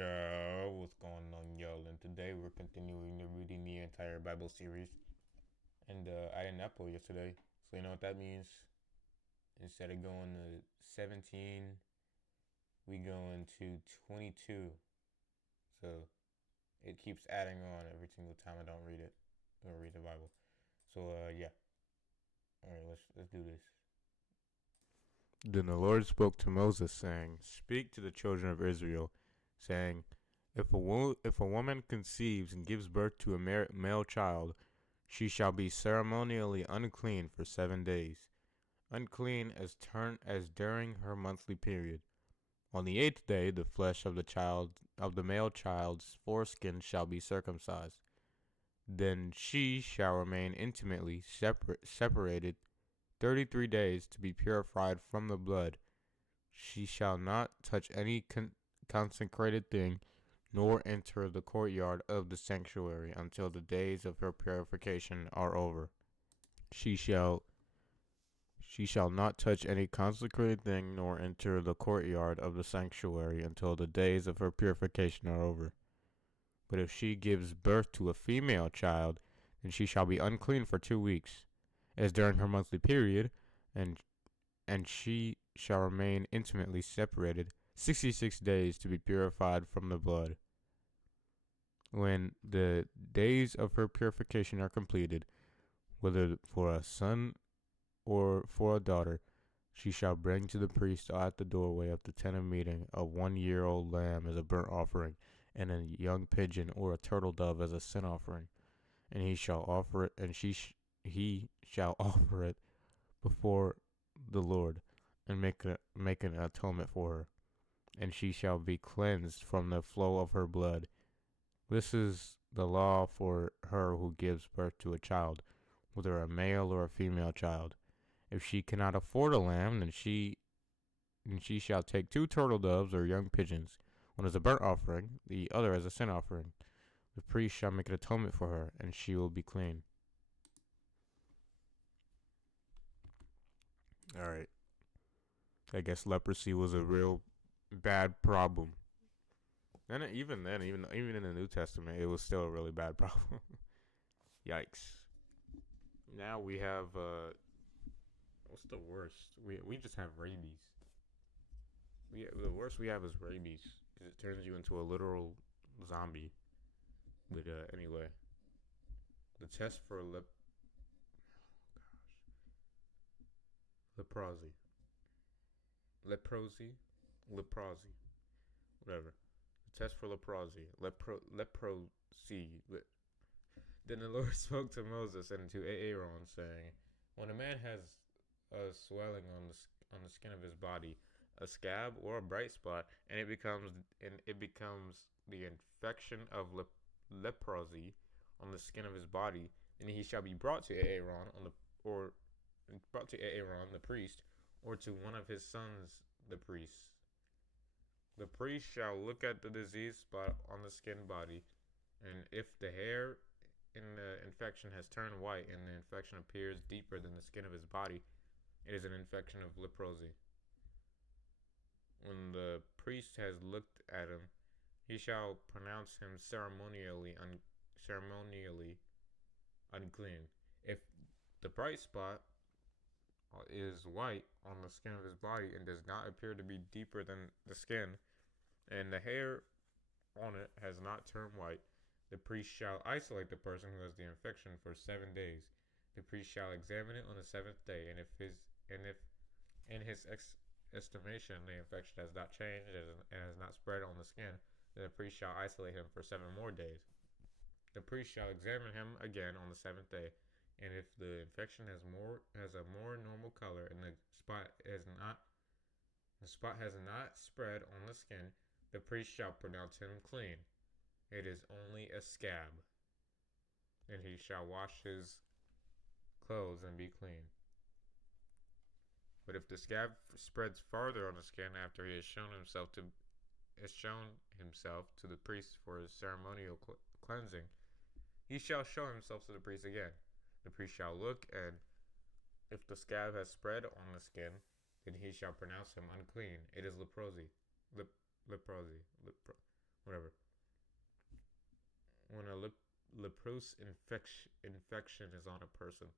Yo, what's going on, y'all? And today we're continuing to reading the entire Bible series. And I didn't upload yesterday, so you know what that means? Instead of going to 17, we going to 22. So it keeps adding on every single time I don't read it or read the Bible. So yeah. All right, let's do this. Then the Lord spoke to Moses, saying, "Speak to the children of Israel, saying, if a woman conceives and gives birth to a male child, she shall be ceremonially unclean for 7 days, unclean as during her monthly period. On the 8th day, the flesh of the male child's foreskin shall be circumcised. Then she shall remain intimately separated 33 days to be purified from the blood. She shall not touch any consecrated thing, nor enter the courtyard of the sanctuary until the days of her purification are over. She shall not touch any consecrated thing, nor enter the courtyard of the sanctuary until the days of her purification are over. But if she gives birth to a female child, then she shall be unclean for 2 weeks, as during her monthly period, and she shall remain intimately separated 66 days to be purified from the blood. When the days of her purification are completed, whether for a son or for a daughter, she shall bring to the priest at the doorway of the tent of meeting a 1-year-old lamb as a burnt offering, and a young pigeon or a turtle dove as a sin offering. And he shall offer it, and he shall offer it before the Lord, and make an atonement for her, and she shall be cleansed from the flow of her blood. This is the law for her who gives birth to a child, whether a male or a female child. If she cannot afford a lamb, then she shall take 2 turtle doves or young pigeons, one as a burnt offering, the other as a sin offering. The priest shall make an atonement for her, and she will be clean." All right. I guess leprosy was a real bad problem. And even then, even in the New Testament, it was still a really bad problem. Yikes. Now we have what's the worst? We just have rabies. The worst we have is rabies because it turns you into a literal zombie. But anyway, the test for leprosy, leprosy, leprosy, whatever. The test for leprosy, leprosy. Then the Lord spoke to Moses and to Aaron, saying, "When a man has a swelling on the skin of his body, a scab or a bright spot, and it becomes the infection of leprosy on the skin of his body, then he shall be brought to Aaron the priest, or to one of his sons the priests. The priest shall look at the diseased spot on the skin body, and if the hair in the infection has turned white and the infection appears deeper than the skin of his body, it is an infection of leprosy. When the priest has looked at him, he shall pronounce him ceremonially unclean. If the bright spot is white on the skin of his body and does not appear to be deeper than the skin, and the hair on it has not turned white, the priest shall isolate the person who has the infection for 7 days. The priest shall examine it on the 7th day, and if in his estimation the infection has not changed and has not spread on the skin, then the priest shall isolate him for 7 more days. The priest shall examine him again on the 7th day, and if the infection has a more normal color and the spot has not spread on the skin, the priest shall pronounce him clean. It is only a scab, and he shall wash his clothes and be clean. But if the scab spreads farther on the skin after he has shown himself to the priest for his ceremonial cleansing, he shall show himself to the priest again. The priest shall look, and if the scab has spread on the skin, then he shall pronounce him unclean. It is leprosy. Whatever. infection is on a person,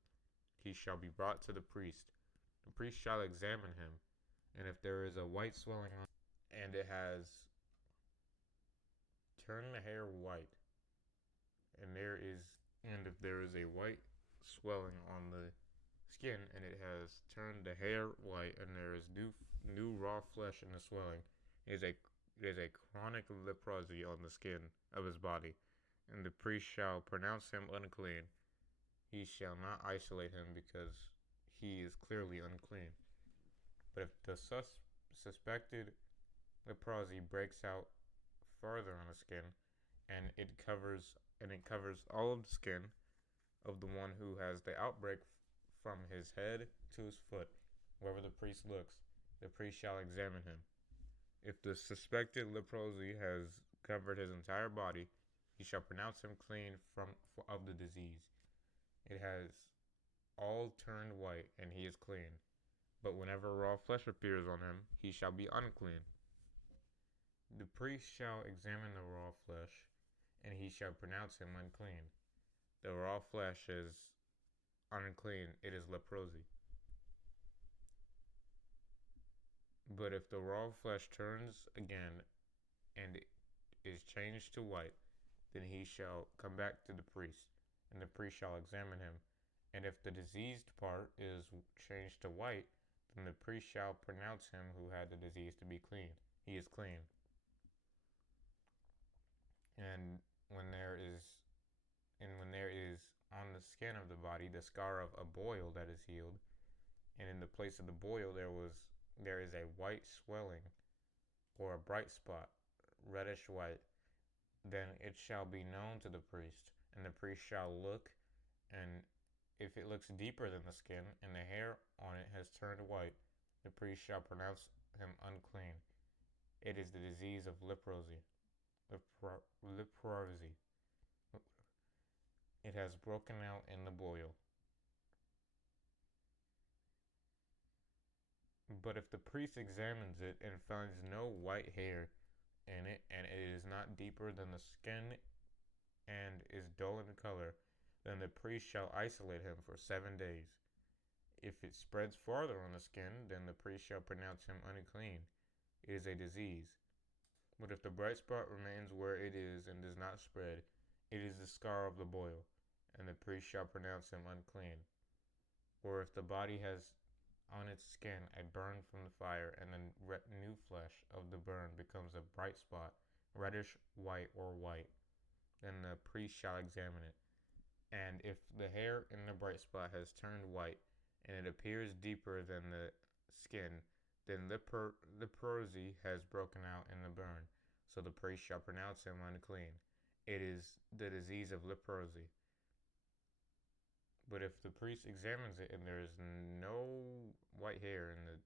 he shall be brought to the priest. The priest shall examine him, and if there is a white swelling on, and it has turned the hair white, and there is, and if there is a white swelling on the skin, and it has turned the hair white, and there is new raw flesh in the swelling, is a it is a chronic leprosy on the skin of his body, and the priest shall pronounce him unclean. He shall not isolate him because he is clearly unclean. But if the suspected leprosy breaks out further on the skin, and it covers all of the skin of the one who has the outbreak from his head to his foot, wherever the priest looks, the priest shall examine him. If the suspected leprosy has covered his entire body, he shall pronounce him clean of the disease. It has all turned white, and he is clean. But whenever raw flesh appears on him, he shall be unclean. The priest shall examine the raw flesh, and he shall pronounce him unclean. The raw flesh is unclean, it is leprosy. But if the raw flesh turns again and is changed to white, then he shall come back to the priest, and the priest shall examine him. And if the diseased part is changed to white, then the priest shall pronounce him who had the disease to be clean. He is clean. And when there is on the skin of the body the scar of a boil that is healed, and in the place of the boil there is a white swelling or a bright spot, reddish white, then it shall be known to the priest, and the priest shall look, and if it looks deeper than the skin, and the hair on it has turned white, the priest shall pronounce him unclean. It is the disease of leprosy. Leprosy. It has broken out in the boil. But if the priest examines it and finds no white hair in it, and it is not deeper than the skin and is dull in color, then the priest shall isolate him for 7 days. If it spreads farther on the skin, then the priest shall pronounce him unclean. It is a disease. But if the bright spot remains where it is and does not spread, it is the scar of the boil, and the priest shall pronounce him unclean. Or if the body has on its skin a burn from the fire, and the new flesh of the burn becomes a bright spot, reddish white or white, then the priest shall examine it. And if the hair in the bright spot has turned white, and it appears deeper than the skin, then leprosy has broken out in the burn, so the priest shall pronounce him unclean. It is the disease of leprosy. But if the priest examines it and there is no white hair in the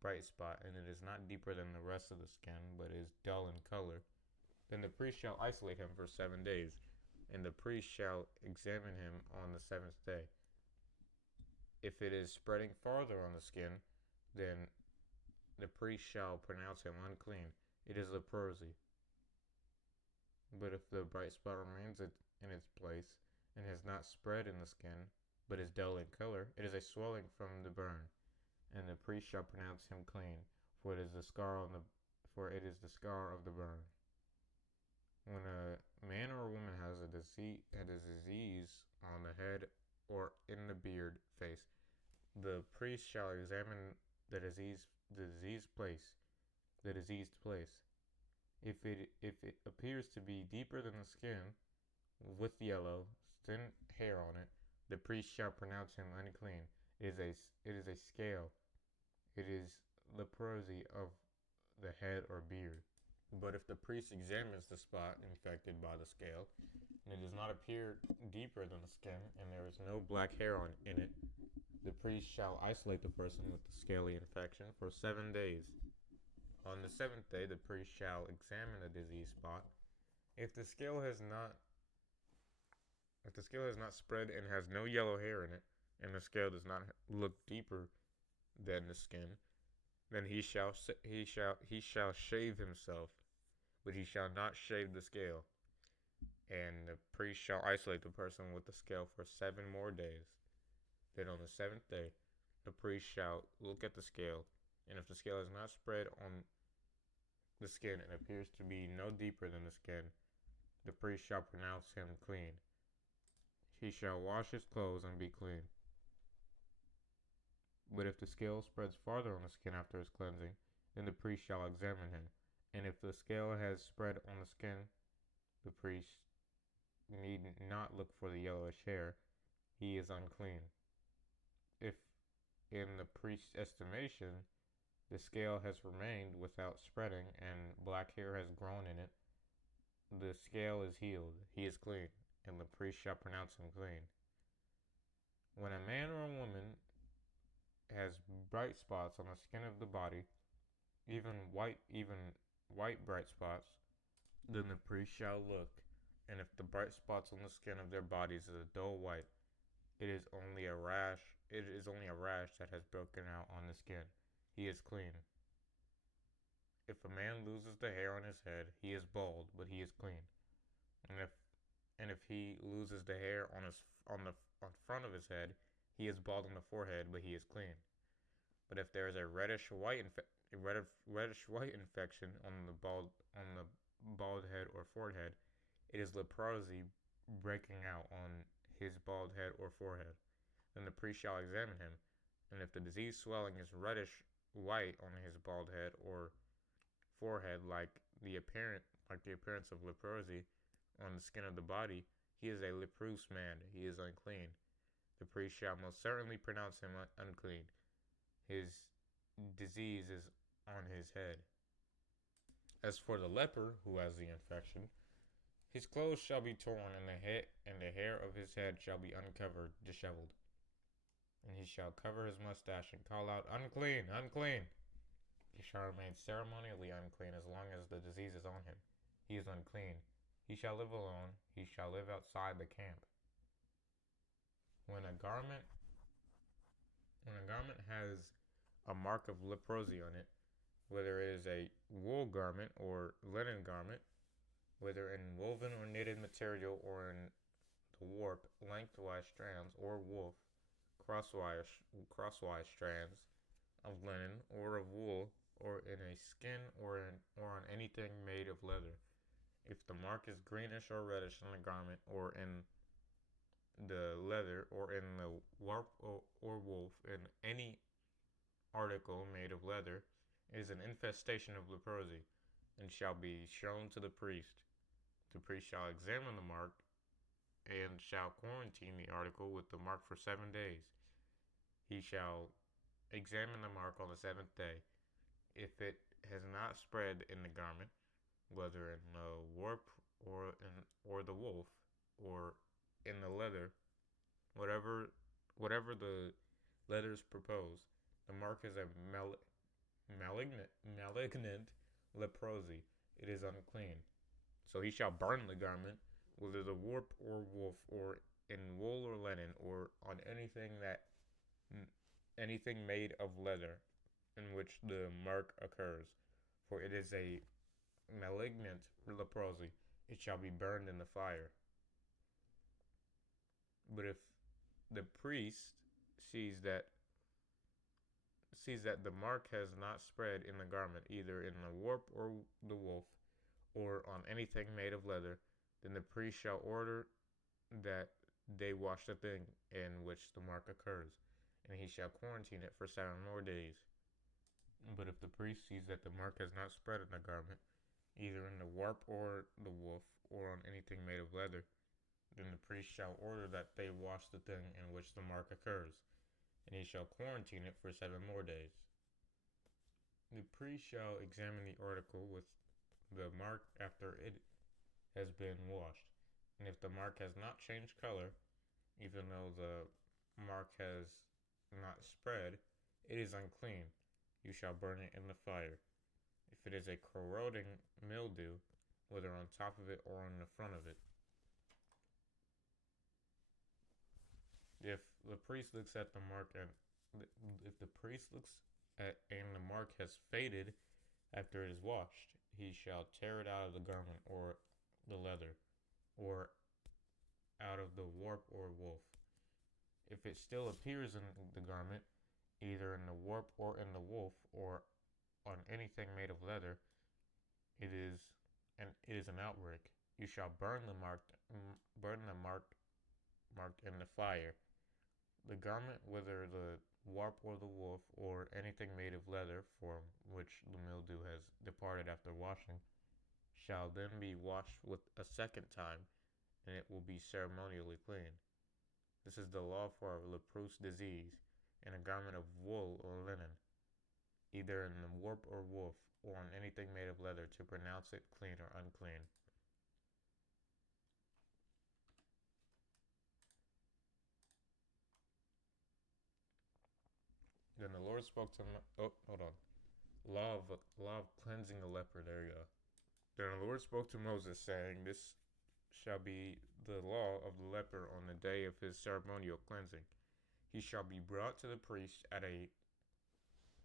bright spot, and it is not deeper than the rest of the skin, but is dull in color, then the priest shall isolate him for 7 days, and the priest shall examine him on the 7th day. If it is spreading farther on the skin, then the priest shall pronounce him unclean. It is leprosy. But if the bright spot remains in its place, and has not spread in the skin, but is dull in color, it is a swelling from the burn, and the priest shall pronounce him clean, for it is the scar of the burn. When a man or a woman has a disease on the head or in the beard face, the priest shall examine the diseased place. If it appears to be deeper than the skin, with yellow, thin hair on it, the priest shall pronounce him unclean. It is a scale. It is leprosy of the head or beard. But if the priest examines the spot infected by the scale, and it does not appear deeper than the skin, and there is no black hair in it, the priest shall isolate the person with the scaly infection for 7 days. On the 7th day, the priest shall examine the diseased spot. If the scale has not spread and has no yellow hair in it, and the scale does not look deeper than the skin, then he shall shave himself, but he shall not shave the scale. And the priest shall isolate the person with the scale for 7 more days. Then on the seventh day, the priest shall look at the scale, and if the scale is not spread on the skin and appears to be no deeper than the skin, the priest shall pronounce him clean. He shall wash his clothes and be clean. But if the scale spreads farther on the skin after his cleansing, then the priest shall examine him. And if the scale has spread on the skin, the priest need not look for the yellowish hair. He is unclean. If, in the priest's estimation, the scale has remained without spreading and black hair has grown in it, the scale is healed. He is clean, and the priest shall pronounce him clean. When a man or a woman has bright spots on the skin of the body, even white bright spots, then the priest shall look, and if the bright spots on the skin of their bodies is a dull white, it is only a rash. It is only a rash that has broken out on the skin. He is clean. If a man loses the hair on his head, he is bald, but he is clean. And if he loses the hair on front of his head, he is bald on the forehead, but he is clean. But if there is a reddish white infection on the bald head or forehead, it is leprosy breaking out on his bald head or forehead. Then the priest shall examine him, and if the disease swelling is reddish white on his bald head or forehead, like the appearance of leprosy on the skin of the body, he is a leprous man. He is unclean. The priest shall most certainly pronounce him unclean. His disease is on his head. As for the leper who has the infection, his clothes shall be torn, and the hair of his head shall be uncovered, disheveled. And he shall cover his mustache and call out, "Unclean, unclean." He shall remain ceremonially unclean as long as the disease is on him. He is unclean. He shall live alone. He shall live outside the camp. When a garment has a mark of leprosy on it, whether it is a wool garment or linen garment, whether in woven or knitted material or in the warp, lengthwise strands, or woof, crosswise strands of linen or of wool, or in a skin or on anything made of leather. If the mark is greenish or reddish on the garment or in the leather or in the warp or woof, in any article made of leather, it is an infestation of leprosy, and shall be shown to the priest. The priest shall examine the mark and shall quarantine the article with the mark for 7 days. He shall examine the mark on the seventh day. If it has not spread in the garment, whether in the warp or the wolf, or in the leather, whatever the letters propose, the mark is a malignant leprosy. It is unclean. So he shall burn the garment, whether the warp or wolf, or in wool or linen, or on anything made of leather, in which the mark occurs, for it is a malignant leprosy. It shall be burned in the fire. But if the priest sees that the mark has not spread in the garment, either in the warp or the wolf, or on anything made of leather, then the priest shall order that they wash the thing in which the mark occurs, and he shall quarantine it for 7 more days. But if the priest sees that the mark has not spread in the garment, either in the warp or the wolf, or on anything made of leather, then the priest shall order that they wash the thing in which the mark occurs, and he shall quarantine it for 7 more days. The priest shall examine the article with the mark after it has been washed, and if the mark has not changed color, even though the mark has not spread, it is unclean. You shall burn it in the fire. If it is a corroding mildew, whether on top of it or on the front of it, if the priest looks at the mark and the mark has faded after it is washed, he shall tear it out of the garment or the leather. or out of the warp or woof. If it still appears in the garment, either in the warp or in the woof, or on anything made of leather, it is an outbreak. You shall burn the marked in the fire. The garment, whether the warp or the woof, or anything made of leather from which the mildew has departed after washing, shall then be washed with a second time, and it will be ceremonially clean. This is the law for a leprous disease, in a garment of wool or linen, either in the warp or woof, or on anything made of leather, to pronounce it clean or unclean. Then the Lord spoke to oh, hold on. Law of cleansing a leper. There you go. Then the Lord spoke to Moses, saying, "This shall be the law of the leper on the day of his ceremonial cleansing. He shall be brought to the priest at a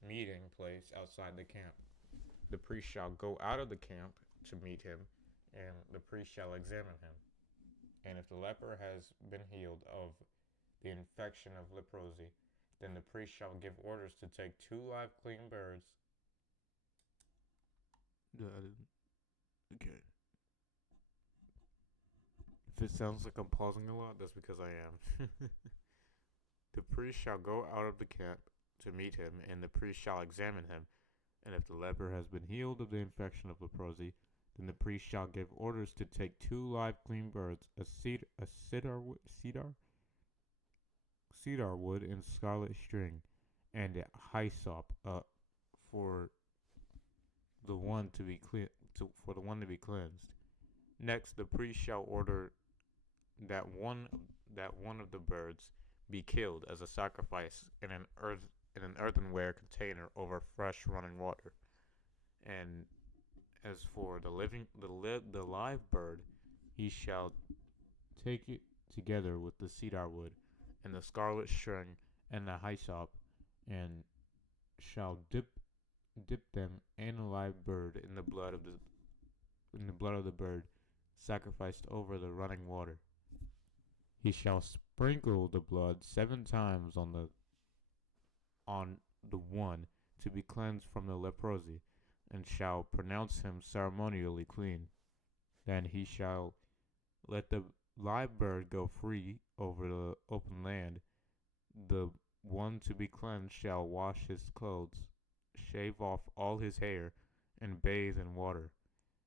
meeting place outside the camp. The priest shall go out of the camp to meet him, and the priest shall examine him. And if the leper has been healed of the infection of leprosy, then the priest shall give orders to take 2 live clean birds." Okay. If it sounds like I'm pausing a lot, that's because I am. The priest shall go out of the camp to meet him, and the priest shall examine him. And if the leper has been healed of the infection of leprosy, then the priest shall give orders to take 2 live clean birds, a cedar wood and scarlet string, and a hyssop, for the one to be cleansed. Next, the priest shall order that one of the birds be killed as a sacrifice in an earthenware container over fresh running water. And as for the live bird, he shall take it together with the cedar wood and the scarlet string and the hyssop, and shall dip them and the live bird in the blood of the bird sacrificed over the running water. He shall sprinkle the blood 7 times on the one to be cleansed from the leprosy, and shall pronounce him ceremonially clean. Then he shall let the live bird go free over the open land. The one to be cleansed shall wash his clothes, shave off all his hair, and bathe in water,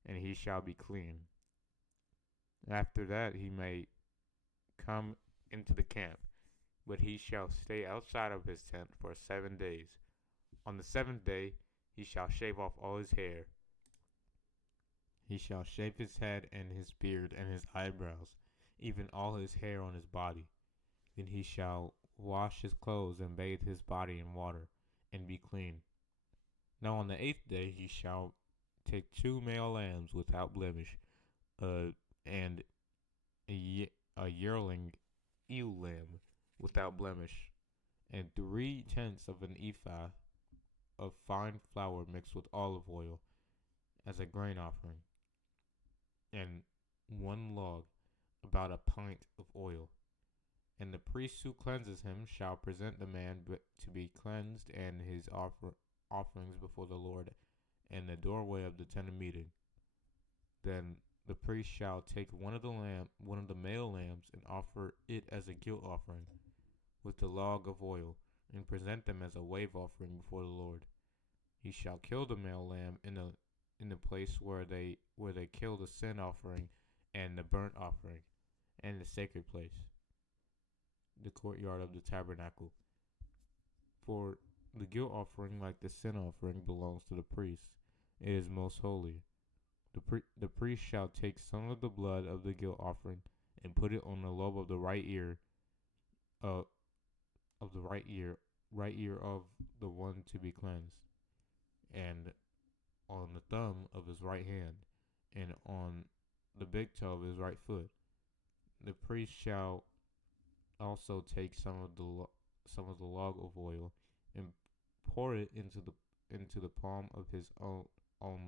and he shall be clean. After that he may come into the camp, but he shall stay outside of his tent for 7 days. On the 7th day he shall shave off all his hair. He shall shave his head and his beard and his eyebrows, even all his hair on his body. Then he shall wash his clothes and bathe his body in water, and be clean. Now on the 8th day he shall take 2 male lambs without blemish, and a yearling ewe lamb without blemish, and 3/10 of an ephah of fine flour mixed with olive oil as a grain offering, and 1 log, about a pint of oil. And the priest who cleanses him shall present the man to be cleansed and his offerings before the Lord in the doorway of the tent of meeting. Then the priest shall take one of the male lambs, and offer it as a guilt offering with the log of oil, and present them as a wave offering before the Lord. He shall kill the male lamb in the place where they kill the sin offering and the burnt offering, and the sacred place, the courtyard of the tabernacle. For the guilt offering, like the sin offering, belongs to the priest. It is most holy. The priest shall take some of the blood of the guilt offering and put it on the lobe of the right ear of the right ear of the one to be cleansed, and on the thumb of his right hand, and on the big toe of his right foot. The priest shall also take some of the log of oil and pour it into the palm of his own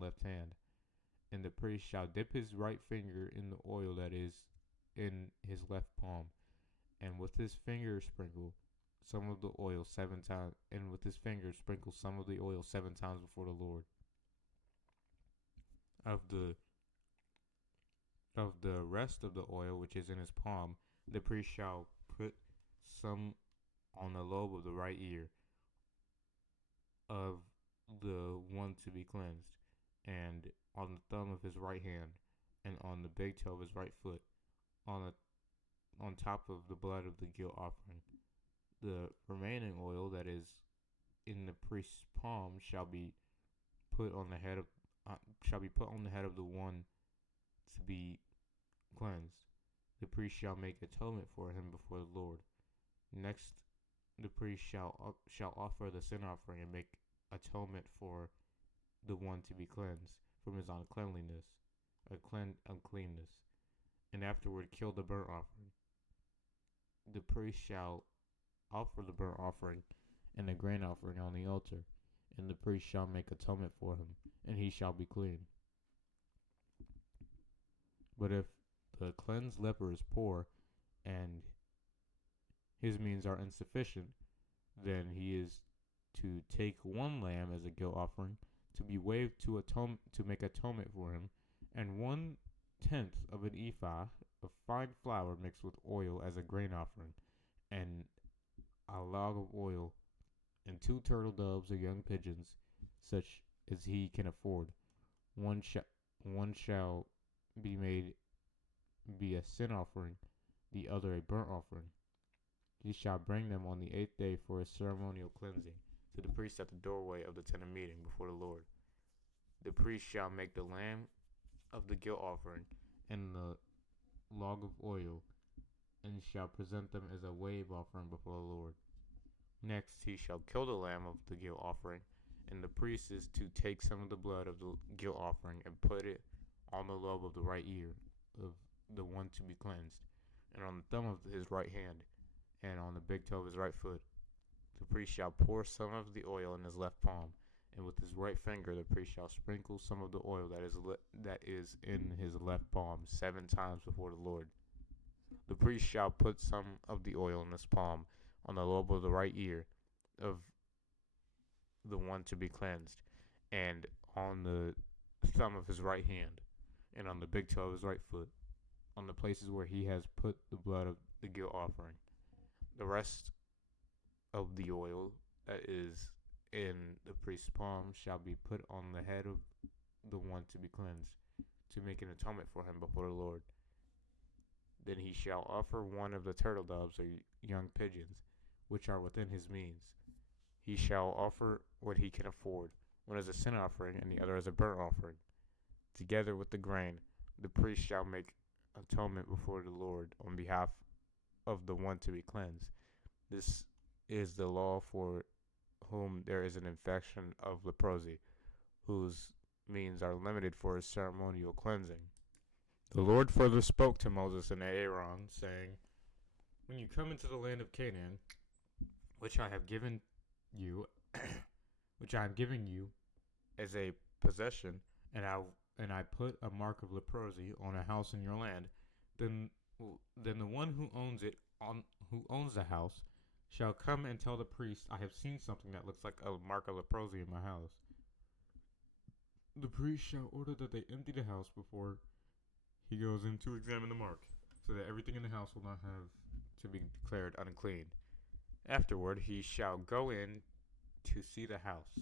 left hand. And the priest shall dip his right finger in the oil that is in his left palm, and with his finger sprinkle some of the oil 7 times, and with his finger sprinkle some of the oil 7 times before the Lord. Of the rest of the oil which is in his palm, the priest shall put some on the lobe of the right ear of the one to be cleansed, and on the thumb of his right hand, and on the big toe of his right foot, on top of the blood of the guilt offering. The remaining oil that is in the priest's palm shall be put on the head of the one to be cleansed. The priest shall make atonement for him before the Lord. Next, the priest shall offer the sin offering and make atonement for the one to be cleansed from his uncleanness, and afterward kill the burnt offering. The priest shall offer the burnt offering and the grain offering on the altar, and the priest shall make atonement for him, and he shall be clean. But if the cleansed leper is poor, and his means are insufficient, then he is to take one lamb as a guilt offering, to be waved to make atonement for him, and 1/10 of an ephah of fine flour mixed with oil as a grain offering, and a log of oil, and 2 turtle doves or young pigeons, such as he can afford. One shall be a sin offering, the other a burnt offering. He shall bring them on the 8th day for a ceremonial cleansing to the priest at the doorway of the tent of meeting before the Lord. The priest shall make the lamb of the guilt offering and the log of oil, and shall present them as a wave offering before the Lord. Next, he shall kill the lamb of the guilt offering, and the priest is to take some of the blood of the guilt offering and put it on the lobe of the right ear of the one to be cleansed, and on the thumb of his right hand, and on the big toe of his right foot. The priest shall pour some of the oil in his left palm, and with his right finger the priest shall sprinkle some of the oil that is in his left palm 7 times before the Lord. The priest shall put some of the oil in his palm on the lobe of the right ear of the one to be cleansed, and on the thumb of his right hand, and on the big toe of his right foot, on the places where he has put the blood of the guilt offering. The rest of the oil that is in the priest's palm shall be put on the head of the one to be cleansed, to make an atonement for him before the Lord. Then he shall offer one of the turtle doves or young pigeons, which are within his means. He shall offer what he can afford, one as a sin offering and the other as a burnt offering. Together with the grain, the priest shall make atonement before the Lord on behalf of the one to be cleansed. This is the law for whom there is an infection of leprosy, whose means are limited for his ceremonial cleansing. The Lord further spoke to Moses and Aaron, saying, "When you come into the land of Canaan, which I have given you, as a possession, and I put a mark of leprosy on a house in your land, then the one who owns the house shall come and tell the priest, I have seen something that looks like a mark of leprosy in my house. The priest shall order that they empty the house before he goes in to examine the mark, so that everything in the house will not have to be declared unclean. Afterward he shall go in to see the house.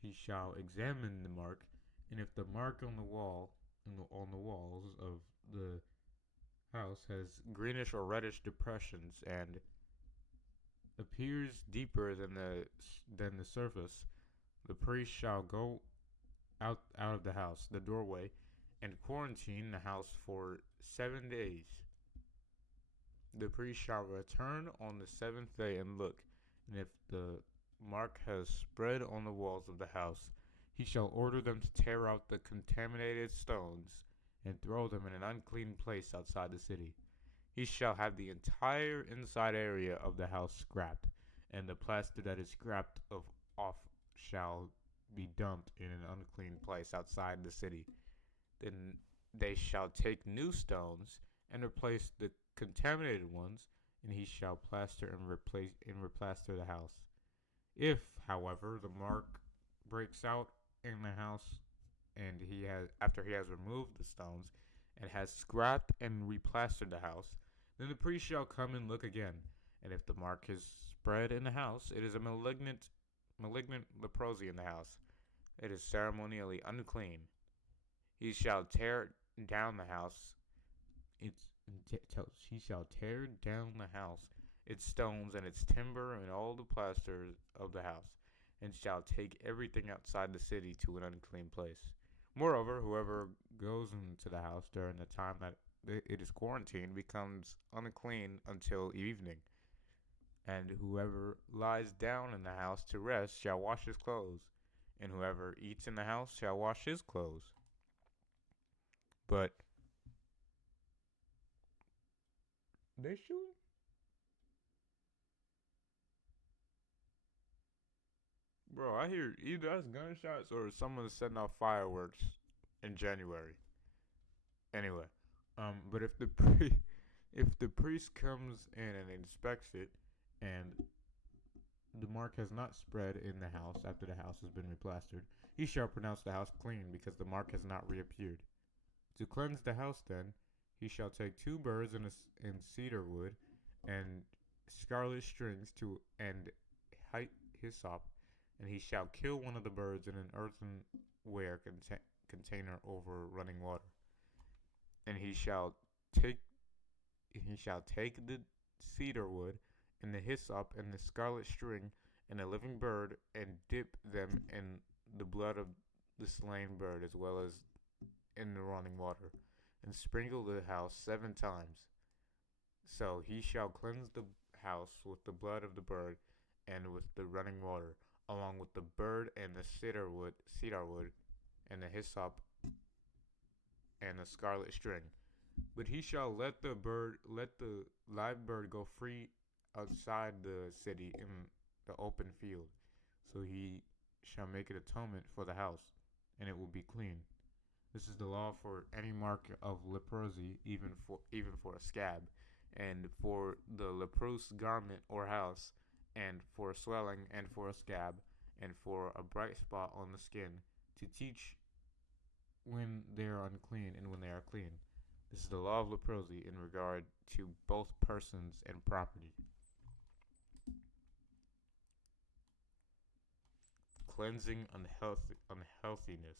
He shall examine the mark, and if the mark on the walls of the house has greenish or reddish depressions and appears deeper than the surface, the priest shall go out of the house, the doorway, and quarantine the house for 7 days. The priest shall return on the 7th day and look, and if the mark has spread on the walls of the house, he shall order them to tear out the contaminated stones and throw them in an unclean place outside the city. He shall have the entire inside area of the house scrapped, and the plaster that is scrapped off shall be dumped in an unclean place outside the city. Then they shall take new stones and replace the contaminated ones, and he shall plaster and replaster the house. If, however, the mark breaks out in the house, and he has after he has removed the stones and has scrapped and replastered the house, then the priest shall come and look again. And if the mark is spread in the house, it is a malignant leprosy in the house. It is ceremonially unclean. He shall tear down the house. Its he shall tear down the house, its stones and its timber and all the plaster of the house, and shall take everything outside the city to an unclean place. Moreover, whoever goes into the house during the time that it is quarantined becomes unclean until evening. And whoever lies down in the house to rest shall wash his clothes, and whoever eats in the house shall wash his clothes. But they shooting? Bro, I hear either that's gunshots or someone's setting off fireworks in January. Anyway, but if the if the priest comes in and inspects it, and the mark has not spread in the house after the house has been replastered, he shall pronounce the house clean because the mark has not reappeared. To cleanse the house, then, he shall take 2 birds in cedar wood, and scarlet strings to and hyssop, and he shall kill one of the birds in an earthenware container over running water. And take he shall take the cedar wood and the hyssop and the scarlet string and a living bird and dip them in the blood of the slain bird as well as in the running water, and sprinkle the house 7 times. So he shall cleanse the house with the blood of the bird and with the running water, along with the bird and the cedar wood, and the hyssop and the scarlet string. But he shall let the live bird go free outside the city in the open field. So he shall make an atonement for the house, and it will be clean. This is the law for any mark of leprosy, even for a scab, and for the leprous garment or house, and for swelling, and for a scab, and for a bright spot on the skin, to teach when they are unclean and when they are clean. This is the law of leprosy in regard to both persons and property. Cleansing unhealthiness.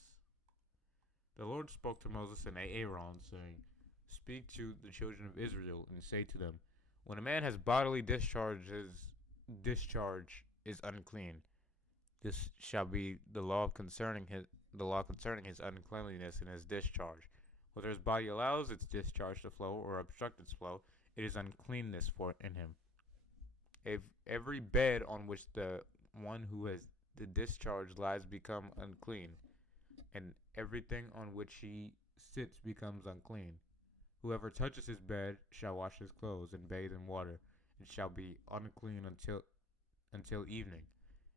The Lord spoke to Moses and Aaron, saying, "Speak to the children of Israel and say to them, when a man has bodily discharge, his discharge is unclean. This shall be the law concerning his uncleanliness and his discharge. Whether his body allows its discharge to flow or obstruct its flow, it is uncleanness in him. If every bed on which the one who has the discharge lies become unclean, and everything on which he sits becomes unclean. Whoever touches his bed shall wash his clothes and bathe in water, and shall be unclean until evening.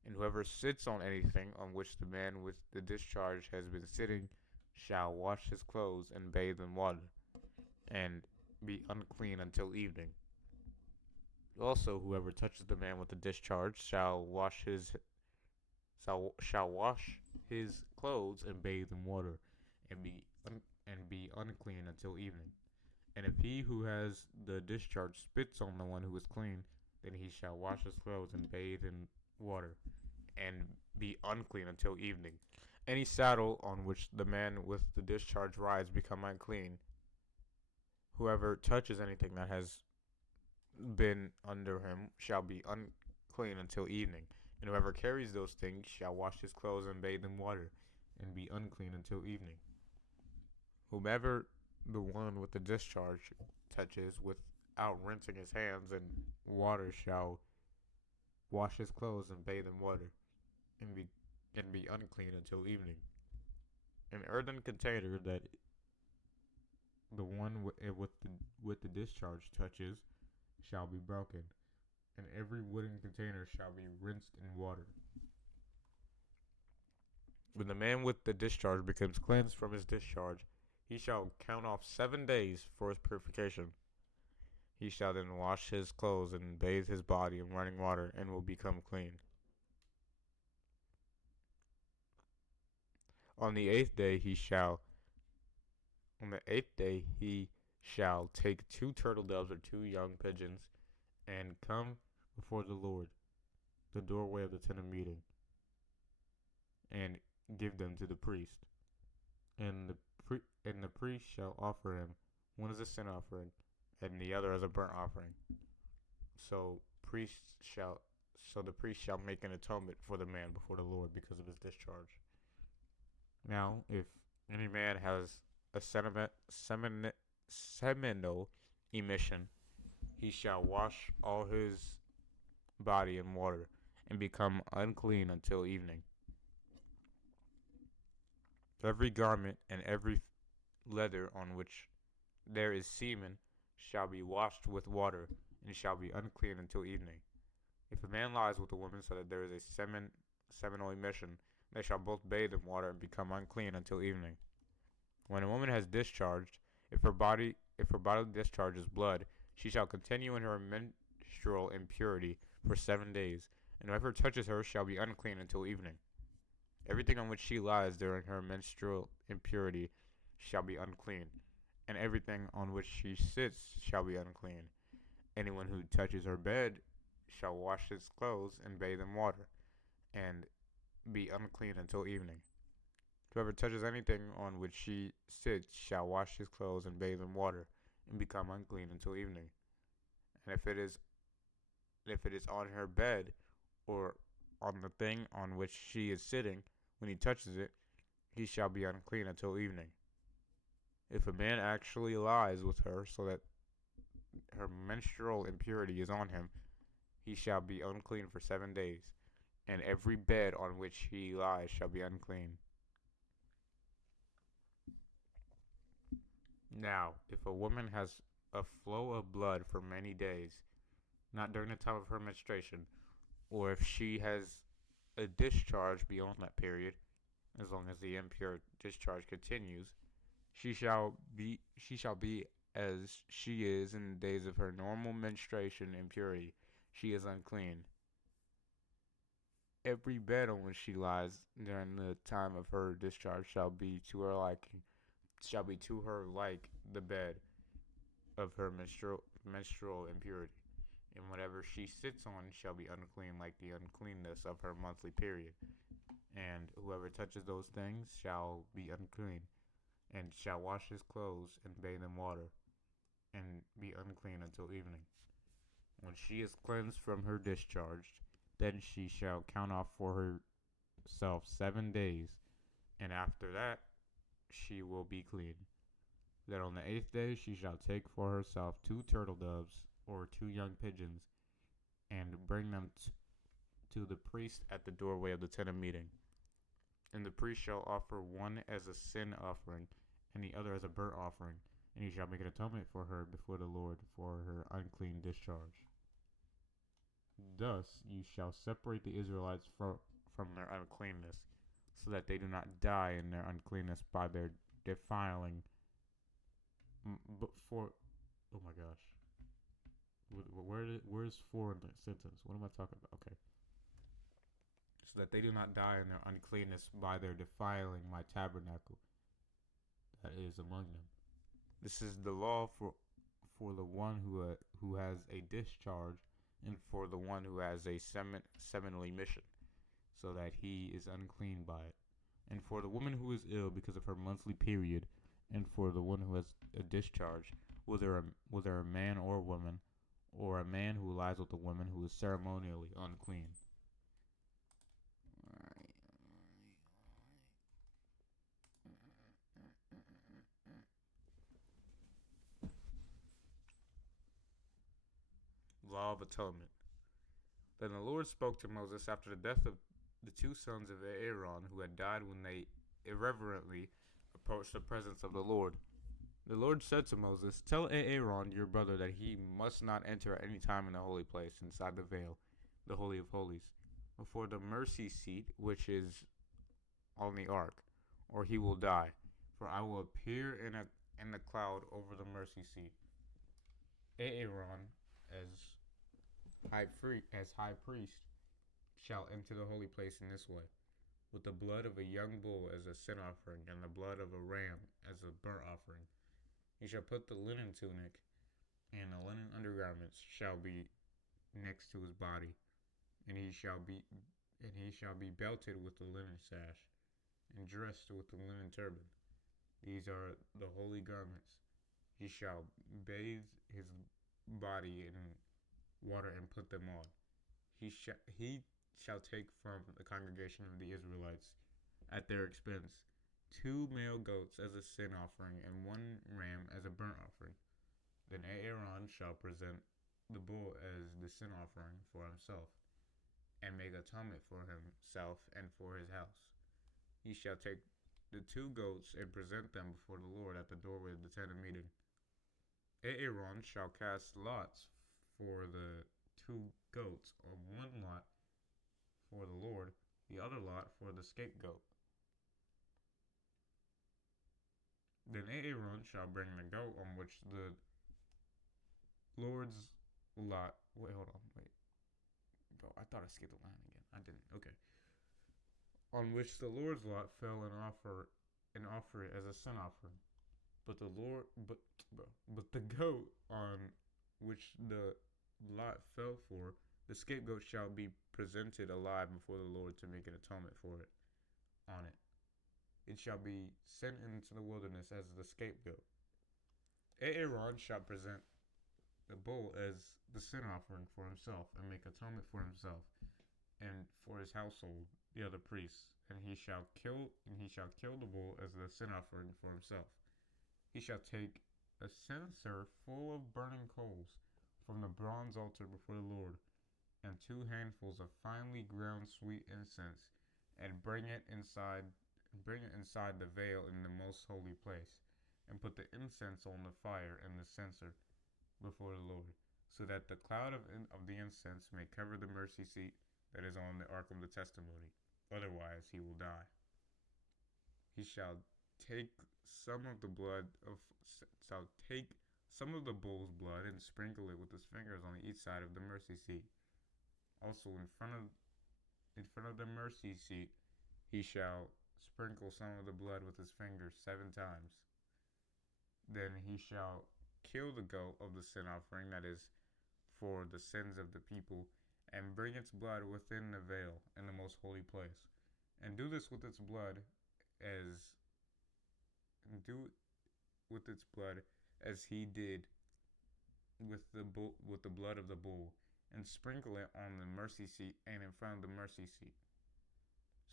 And whoever sits on anything on which the man with the discharge has been sitting shall wash his clothes and bathe in water, and be unclean until evening. Also, whoever touches the man with the discharge shall wash his clothes and bathe in water, and be unclean until evening. And if he who has the discharge spits on the one who is clean, then he shall wash his clothes and bathe in water, and be unclean until evening. Any saddle on which the man with the discharge rides become unclean. Whoever touches anything that has been under him shall be unclean until evening. And whoever carries those things shall wash his clothes and bathe in water, and be unclean until evening. Whomever the one with the discharge touches without rinsing his hands in water shall wash his clothes and bathe in water, and be unclean until evening. An earthen container that the one with the discharge touches shall be broken, and every wooden container shall be rinsed in water. When the man with the discharge becomes cleansed from his discharge, He shall count off 7 days for his purification. He shall then wash his clothes and bathe his body in running water and will become clean. On the eighth day he shall take 2 turtle doves or 2 young pigeons and come before the Lord, the doorway of the tent of meeting, and give them to the priest. And the priest shall offer him one as a sin offering, and the other as a burnt offering. So the priest shall make an atonement for the man before the Lord because of his discharge. Now, if any man has a seminal emission, he shall wash all his body in water and become unclean until evening. Every garment and every leather on which there is semen shall be washed with water and shall be unclean until evening. If a man lies with a woman so that there is a seminal emission, they shall both bathe in water and become unclean until evening. When a woman has discharged, if her bodily discharge is blood, she shall continue in her menstrual impurity for 7 days, and whoever touches her shall be unclean until evening. Everything on which she lies during her menstrual impurity shall be unclean, and everything on which she sits shall be unclean. Anyone who touches her bed shall wash his clothes and bathe in water, and be unclean until evening. Whoever touches anything on which she sits shall wash his clothes and bathe in water, and become unclean until evening. And if it is on her bed, or on the thing on which she is sitting, when he touches it, he shall be unclean until evening. If a man actually lies with her so that her menstrual impurity is on him, he shall be unclean for 7 days, and every bed on which he lies shall be unclean. Now, if a woman has a flow of blood for many days, not during the time of her menstruation, or if she has a discharge beyond that period, as long as the impure discharge continues, she shall be as she is in the days of her normal menstruation impurity. She is unclean. Every bed on which she lies during the time of her discharge shall be to her like the bed of her menstrual impurity, and whatever she sits on shall be unclean like the uncleanness of her monthly period. And whoever touches those things shall be unclean, and shall wash his clothes and bathe in water, and be unclean until evening. When she is cleansed from her discharge, then she shall count off for herself 7 days, and after that she will be clean. Then on the 8th day she shall take for herself 2 turtle-doves or 2 young pigeons, and bring them to the priest at the doorway of the tent of meeting. And the priest shall offer one as a sin offering, and the other as a burnt offering, and he shall make an atonement for her before the Lord for her unclean discharge. Thus you shall separate the Israelites from their uncleanness, so that they do not die in their uncleanness by their defiling. Oh my gosh, where's for in the sentence? What am I talking about? Okay. So that they do not die in their uncleanness by their defiling my tabernacle that is among them. This is the law for the one who has a discharge, and for the one who has a seminal emission, so that he is unclean by it, and for the woman who is ill because of her monthly period, and for the one who has a discharge, whether a man or a woman, or a man who lies with a woman who is ceremonially unclean. Law of Atonement. Then the Lord spoke to Moses after the death of the 2 sons of Aaron, who had died when they irreverently approached the presence of the Lord. The Lord said to Moses, "Tell Aaron your brother that he must not enter at any time in the holy place inside the veil, the Holy of Holies, before the mercy seat which is on the ark, or he will die. For I will appear in the cloud over the mercy seat. Aaron, as high priest, shall enter the holy place in this way, with the blood of a young bull as a sin offering, and the blood of a ram as a burnt offering. He shall put the linen tunic and the linen undergarments shall be next to his body, and he shall be belted with the linen sash, and dressed with the linen turban. These are the holy garments. He shall bathe his body in water and put them on. He shall take from the congregation of the Israelites at their expense 2 male goats as a sin offering and 1 ram as a burnt offering. Then Aaron shall present the bull as the sin offering for himself, and make atonement for himself and for his house. He shall take the 2 goats and present them before the Lord at the doorway of the tent of meeting. Aaron shall cast lots for the 2 goats, on one lot for the Lord, the other lot for the scapegoat. Then Aaron shall bring the goat on which the Lord's lot. Wait, hold on. Wait. Bro, I thought I skipped the line again. I didn't. Okay. On which the Lord's lot fell and offer it as a sin offering. But the goat on which the lot fell for, the scapegoat shall be presented alive before the Lord to make an atonement for it on it. It shall be sent into the wilderness as the scapegoat. Aaron shall present the bull as the sin offering for himself, and make atonement for himself and for his household, the other priests. And he shall kill the bull as the sin offering for himself. He shall take a censer full of burning coals from the bronze altar before the Lord, and 2 handfuls of finely ground sweet incense, and bring it inside the veil in the most holy place, and put the incense on the fire and the censer before the Lord, so that the cloud of the incense may cover the mercy seat that is on the ark of the testimony. Otherwise he will die. He shall take some of the bull's blood and sprinkle it with his fingers on each side of the mercy seat. Also in front of the mercy seat he shall sprinkle some of the blood with his fingers 7 times. Then he shall kill the goat of the sin offering, that is, for the sins of the people, and bring its blood within the veil in the most holy place, and do with its blood as he did with the blood of the bull, and sprinkle it on the mercy seat and in front of the mercy seat.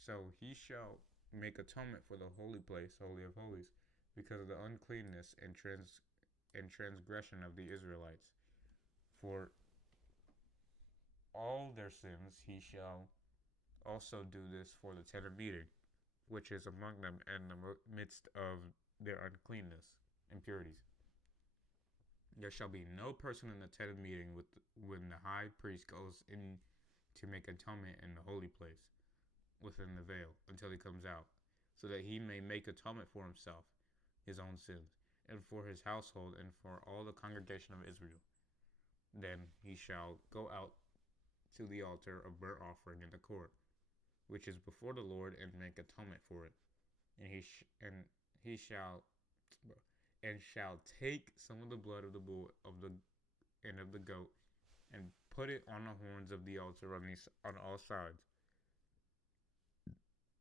So he shall make atonement for the holy place, holy of holies, because of the uncleanness and transgression of the Israelites. For all their sins he shall also do this for the tent of meeting, which is among them in the midst of their uncleanness, impurities. There shall be no person in the tent of meeting when the high priest goes in to make atonement in the holy place within the veil until he comes out, so that he may make atonement for himself, his own sins, and for his household, and for all the congregation of Israel. Then he shall go out to the altar of burnt offering in the court, which is before the Lord, and make atonement for it. And he shall take some of the blood of the bull of the goat, and put it on the horns of the altar on all sides.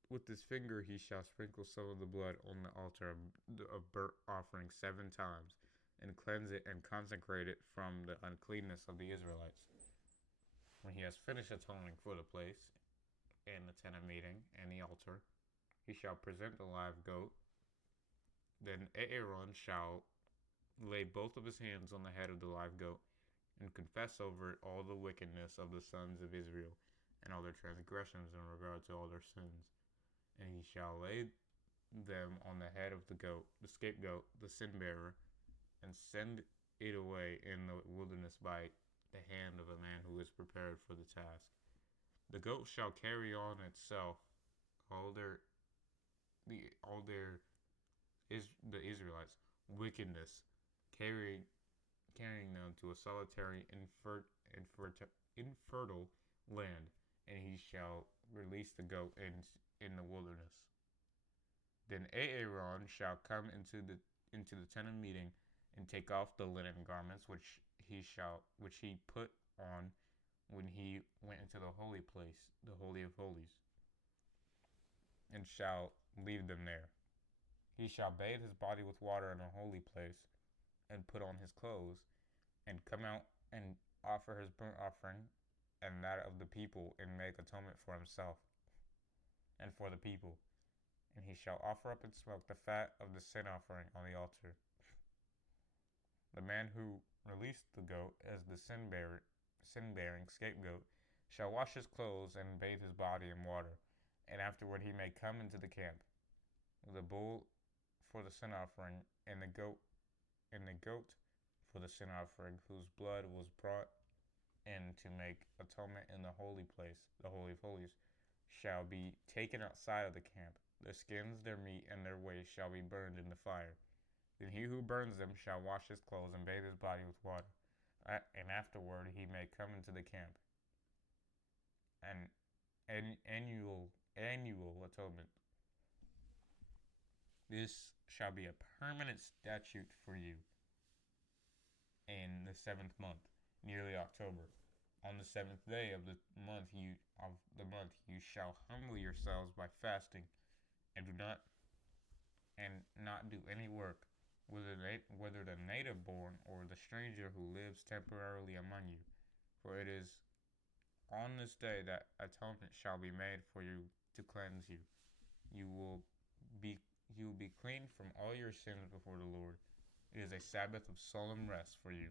With his finger he shall sprinkle some of the blood on the altar of burnt offering 7 times, and cleanse it and consecrate it from the uncleanness of the Israelites. When he has finished atoning for the place, and the tent of meeting, and the altar, he shall present the live goat. Then Aaron shall lay both of his hands on the head of the live goat, and confess over it all the wickedness of the sons of Israel, and all their transgressions in regard to all their sins. And he shall lay them on the head of the goat, the scapegoat, the sin bearer, and send it away in the wilderness by the hand of a man who is prepared for the task. The goat shall carry on itself all their the Israelites wickedness, carrying them to a solitary infertile land, and he shall release the goat in the wilderness. Then Aaron shall come into the tent of meeting, and take off the linen garments which he put on when he went into the holy place, the holy of holies, and shall leave them there. He shall bathe his body with water in a holy place, and put on his clothes, and come out and offer his burnt offering and that of the people, and make atonement for himself and for the people. And he shall offer up and smoke the fat of the sin offering on the altar. The man who released the goat as the sin-bearing scapegoat shall wash his clothes and bathe his body in water, and afterward he may come into the camp. The bull for the sin offering, and the goat for the sin offering, whose blood was brought in to make atonement in the holy place, the holy of holies, shall be taken outside of the camp. Their skins, their meat, and their waste shall be burned in the fire. Then he who burns them shall wash his clothes and bathe his body with water, and afterward he may come into the camp. An annual atonement. This shall be a permanent statute for you in the 7th month, nearly October. On the 7th day of the month you shall humble yourselves by fasting, and not do any work, whether the native born or the stranger who lives temporarily among you. For it is on this day that atonement shall be made for you to cleanse you. You will be clean from all your sins before the Lord. It is a Sabbath of solemn rest for you,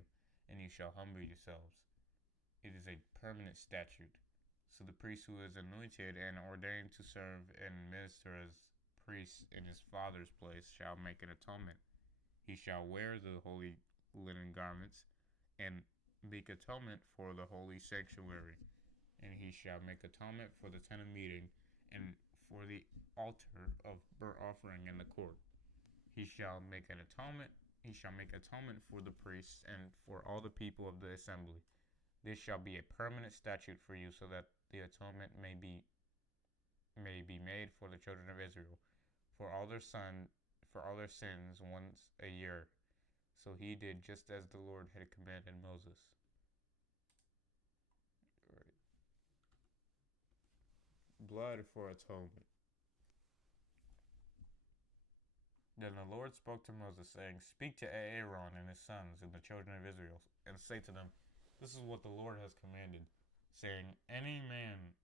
and you shall humble yourselves. It is a permanent statute. So the priest who is anointed and ordained to serve and minister as priest in his father's place shall make an atonement. He shall wear the holy linen garments and make atonement for the holy sanctuary. And he shall make atonement for the tent of meeting and for the altar of burnt offering in the court. He shall make atonement for the priests and for all the people of the assembly. This shall be a permanent statute for you, so that the atonement may be made for the children of Israel, for all their sins once a year. So he did just as the Lord had commanded Moses. Blood for atonement. Then the Lord spoke to Moses, saying, Speak to Aaron and his sons and the children of Israel, and say to them, This is what the Lord has commanded, saying, Any man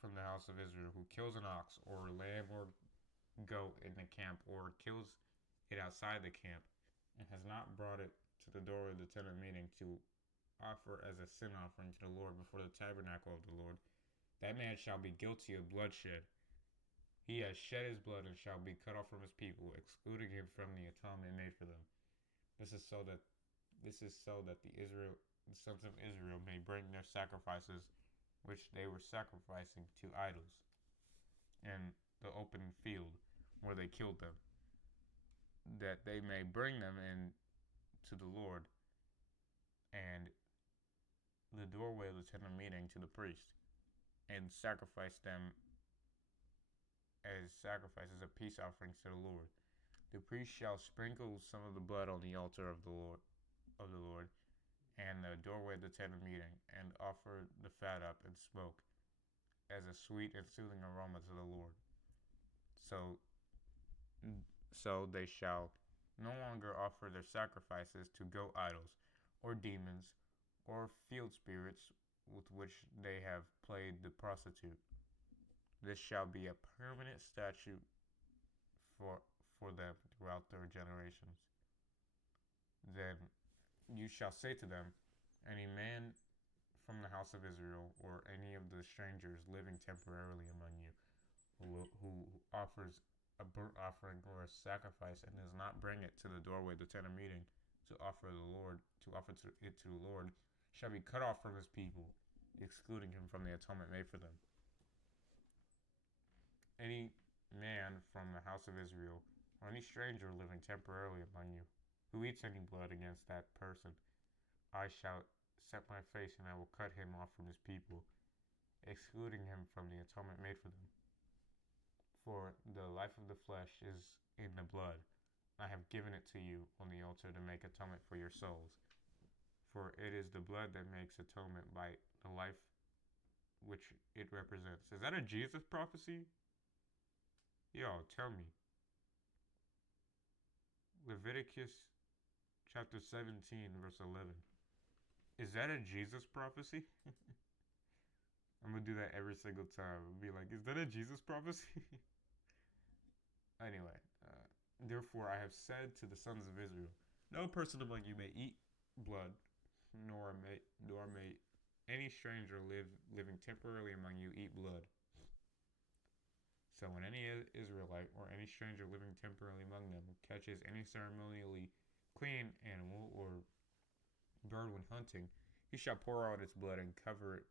from the house of Israel who kills an ox or lamb or goat in the camp, or kills it outside the camp, and has not brought it to the door of the tent of meeting to offer as a sin offering to the Lord before the tabernacle of the Lord, that man shall be guilty of bloodshed. He has shed his blood and shall be cut off from his people, excluding him from the atonement made for them. This is so that the sons of Israel may bring their sacrifices, which they were sacrificing to idols, in the open field where they killed them, that they may bring them in to the Lord and the doorway of the tent of meeting to the priest, and sacrifice them as sacrifices of peace offerings to the Lord. The priest shall sprinkle some of the blood on the altar of the Lord, and the doorway of the tent of meeting, and offer the fat up in smoke as a sweet and soothing aroma to the Lord. So they shall no longer offer their sacrifices to goat idols, or demons, or field spirits with which they have played the prostitute. This shall be a permanent statute for them throughout their generations. Then you shall say to them, Any man from the house of Israel, or any of the strangers living temporarily among you, who offers a burnt offering or a sacrifice and does not bring it to the doorway of the tent of meeting to offer it to the Lord, shall be cut off from his people, excluding him from the atonement made for them. Any man from the house of Israel or any stranger living temporarily among you, who eats any blood against that person, I shall set my face and I will cut him off from his people, excluding him from the atonement made for them. For the life of the flesh is in the blood. I have given it to you on the altar to make atonement for your souls. For it is the blood that makes atonement by the life which it represents. Is that a Jesus prophecy? Yo, tell me. Leviticus chapter 17, verse 11. Is that a Jesus prophecy? I'm gonna do that every single time. I'll be like, is that a Jesus prophecy? Anyway, therefore I have said to the sons of Israel, no person among you may eat blood, nor may any stranger living temporarily among you eat blood. So when any Israelite or any stranger living temporarily among them catches any ceremonially clean animal or bird when hunting, he shall pour out its blood and cover it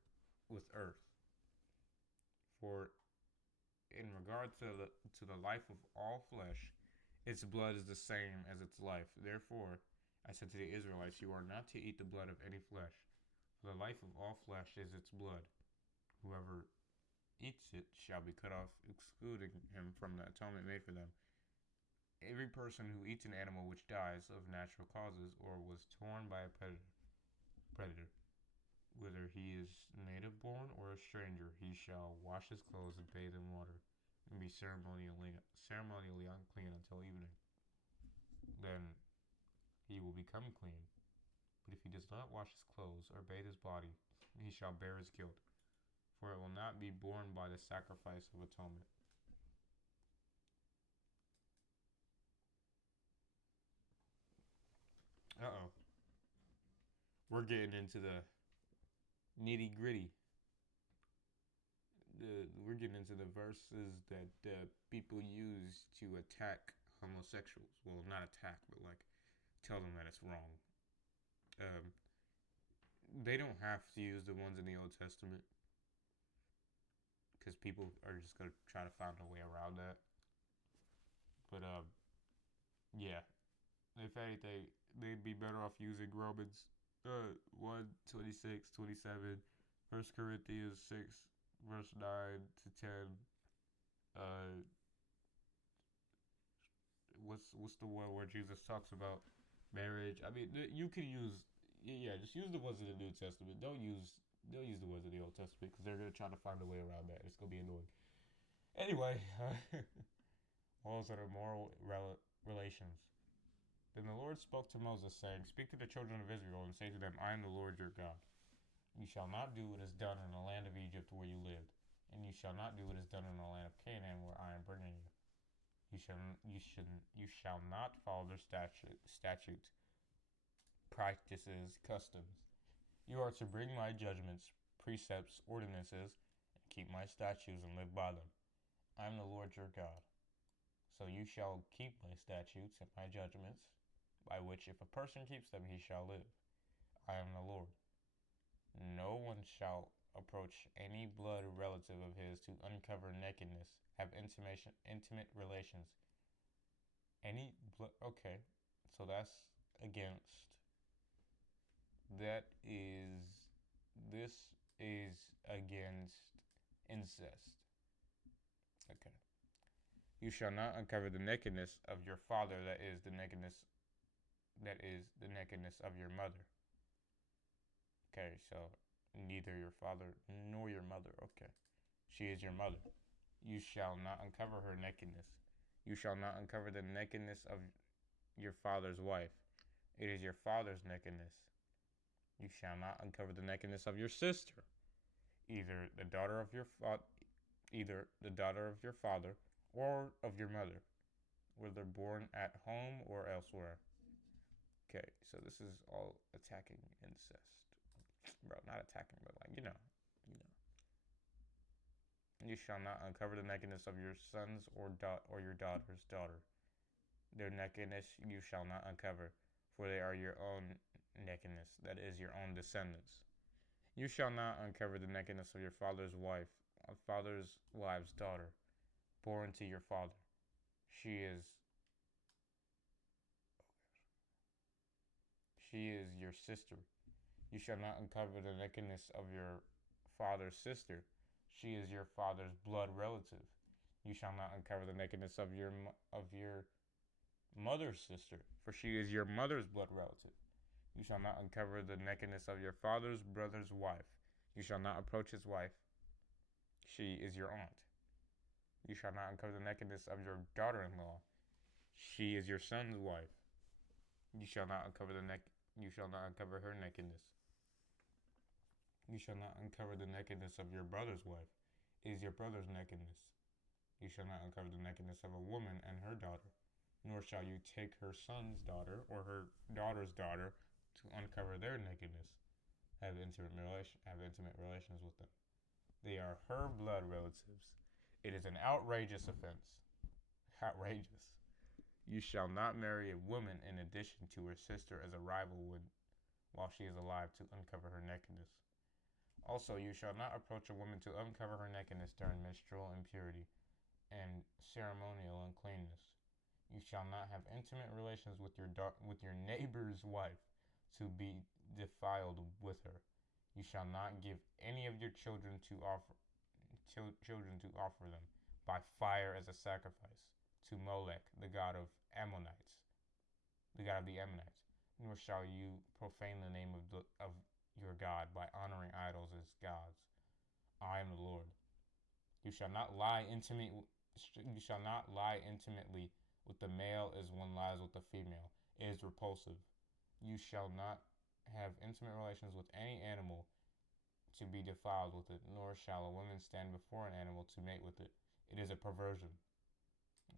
with earth. For in regard to the life of all flesh, its blood is the same as its life. Therefore, I said to the Israelites, you are not to eat the blood of any flesh. For the life of all flesh is its blood. Whoever eats it shall be cut off, excluding him from the atonement made for them. Every person who eats an animal which dies of natural causes or was torn by a predator, whether he is native born or a stranger, he shall wash his clothes and bathe in water, and be ceremonially unclean until evening. Then he will become clean. But if he does not wash his clothes or bathe his body, he shall bear his guilt, for it will not be borne by the sacrifice of atonement. Uh-oh. We're getting into the nitty gritty. We're getting into the verses that people use to attack homosexuals. Well, not attack, but like tell them that it's wrong. Um, they don't have to use the ones in the Old Testament because people are just gonna try to find a way around that. But yeah, if anything, they'd be better off using Romans 1, 26, 27, 1 Corinthians 6, verse 9 to 10. Uh, what's the one where Jesus talks about marriage? I mean, you can use just use the ones in the New Testament. Don't use the ones in the Old Testament because they're gonna try to find a way around that. It's gonna be annoying. Anyway, laws that are moral relations. Then the Lord spoke to Moses, saying, speak to the children of Israel and say to them, I am the Lord your God. You shall not do what is done in the land of Egypt where you lived, and you shall not do what is done in the land of Canaan where I am bringing you. You shall not follow their statutes, practices, customs. You are to bring my judgments, precepts, ordinances, and keep my statutes and live by them. I am the Lord your God. So you shall keep my statutes and my judgments, by which if a person keeps them he shall live. I am the Lord. No one shall approach any blood relative of his to uncover nakedness, have intimate relations. Any blood, okay, so against, this is against incest. Okay. You shall not uncover the nakedness of your father, that is the nakedness of your mother. Okay, so neither your father nor your mother. Okay. She is your mother. You shall not uncover her nakedness. You shall not uncover the nakedness of your father's wife. It is your father's nakedness. You shall not uncover the nakedness of your sister, either the daughter of your father or of your mother, whether born at home or elsewhere. Okay, so this is all attacking incest. Bro, not attacking, but like, you know. You shall not uncover the nakedness of your son's or your daughter's daughter. Their nakedness you shall not uncover, for they are your own nakedness, that is, your own descendants. You shall not uncover the nakedness of your father's wife's daughter, born to your father. She is She is your sister. You shall not uncover the nakedness of your father's sister. She is your father's blood relative. You shall not uncover the nakedness of your mother's sister, for she is your mother's blood relative. You shall not uncover the nakedness of your father's brother's wife. You shall not approach his wife. She is your aunt. You shall not uncover the nakedness of your daughter-in-law. She is your son's wife. You shall not uncover You shall not uncover her nakedness. You shall not uncover the nakedness of your brother's wife. It is your brother's nakedness. You shall not uncover the nakedness of a woman and her daughter, nor shall you take her son's daughter or her daughter's daughter to uncover their nakedness. Have intimate relations with them. They are her blood relatives. It is an outrageous offense. Outrageous. You shall not marry a woman in addition to her sister as a rival would while she is alive to uncover her nakedness. Also, you shall not approach a woman to uncover her nakedness during menstrual impurity and ceremonial uncleanness. You shall not have intimate relations with your neighbor's wife to be defiled with her. You shall not give any of your children to offer them by fire as a sacrifice to Molech, the god of the Ammonites. Nor shall you profane the name of your God by honoring idols as gods. I am the Lord. You shall not lie intimately with the male as one lies with the female. It is repulsive. You shall not have intimate relations with any animal to be defiled with it, nor shall a woman stand before an animal to mate with it. It is a perversion.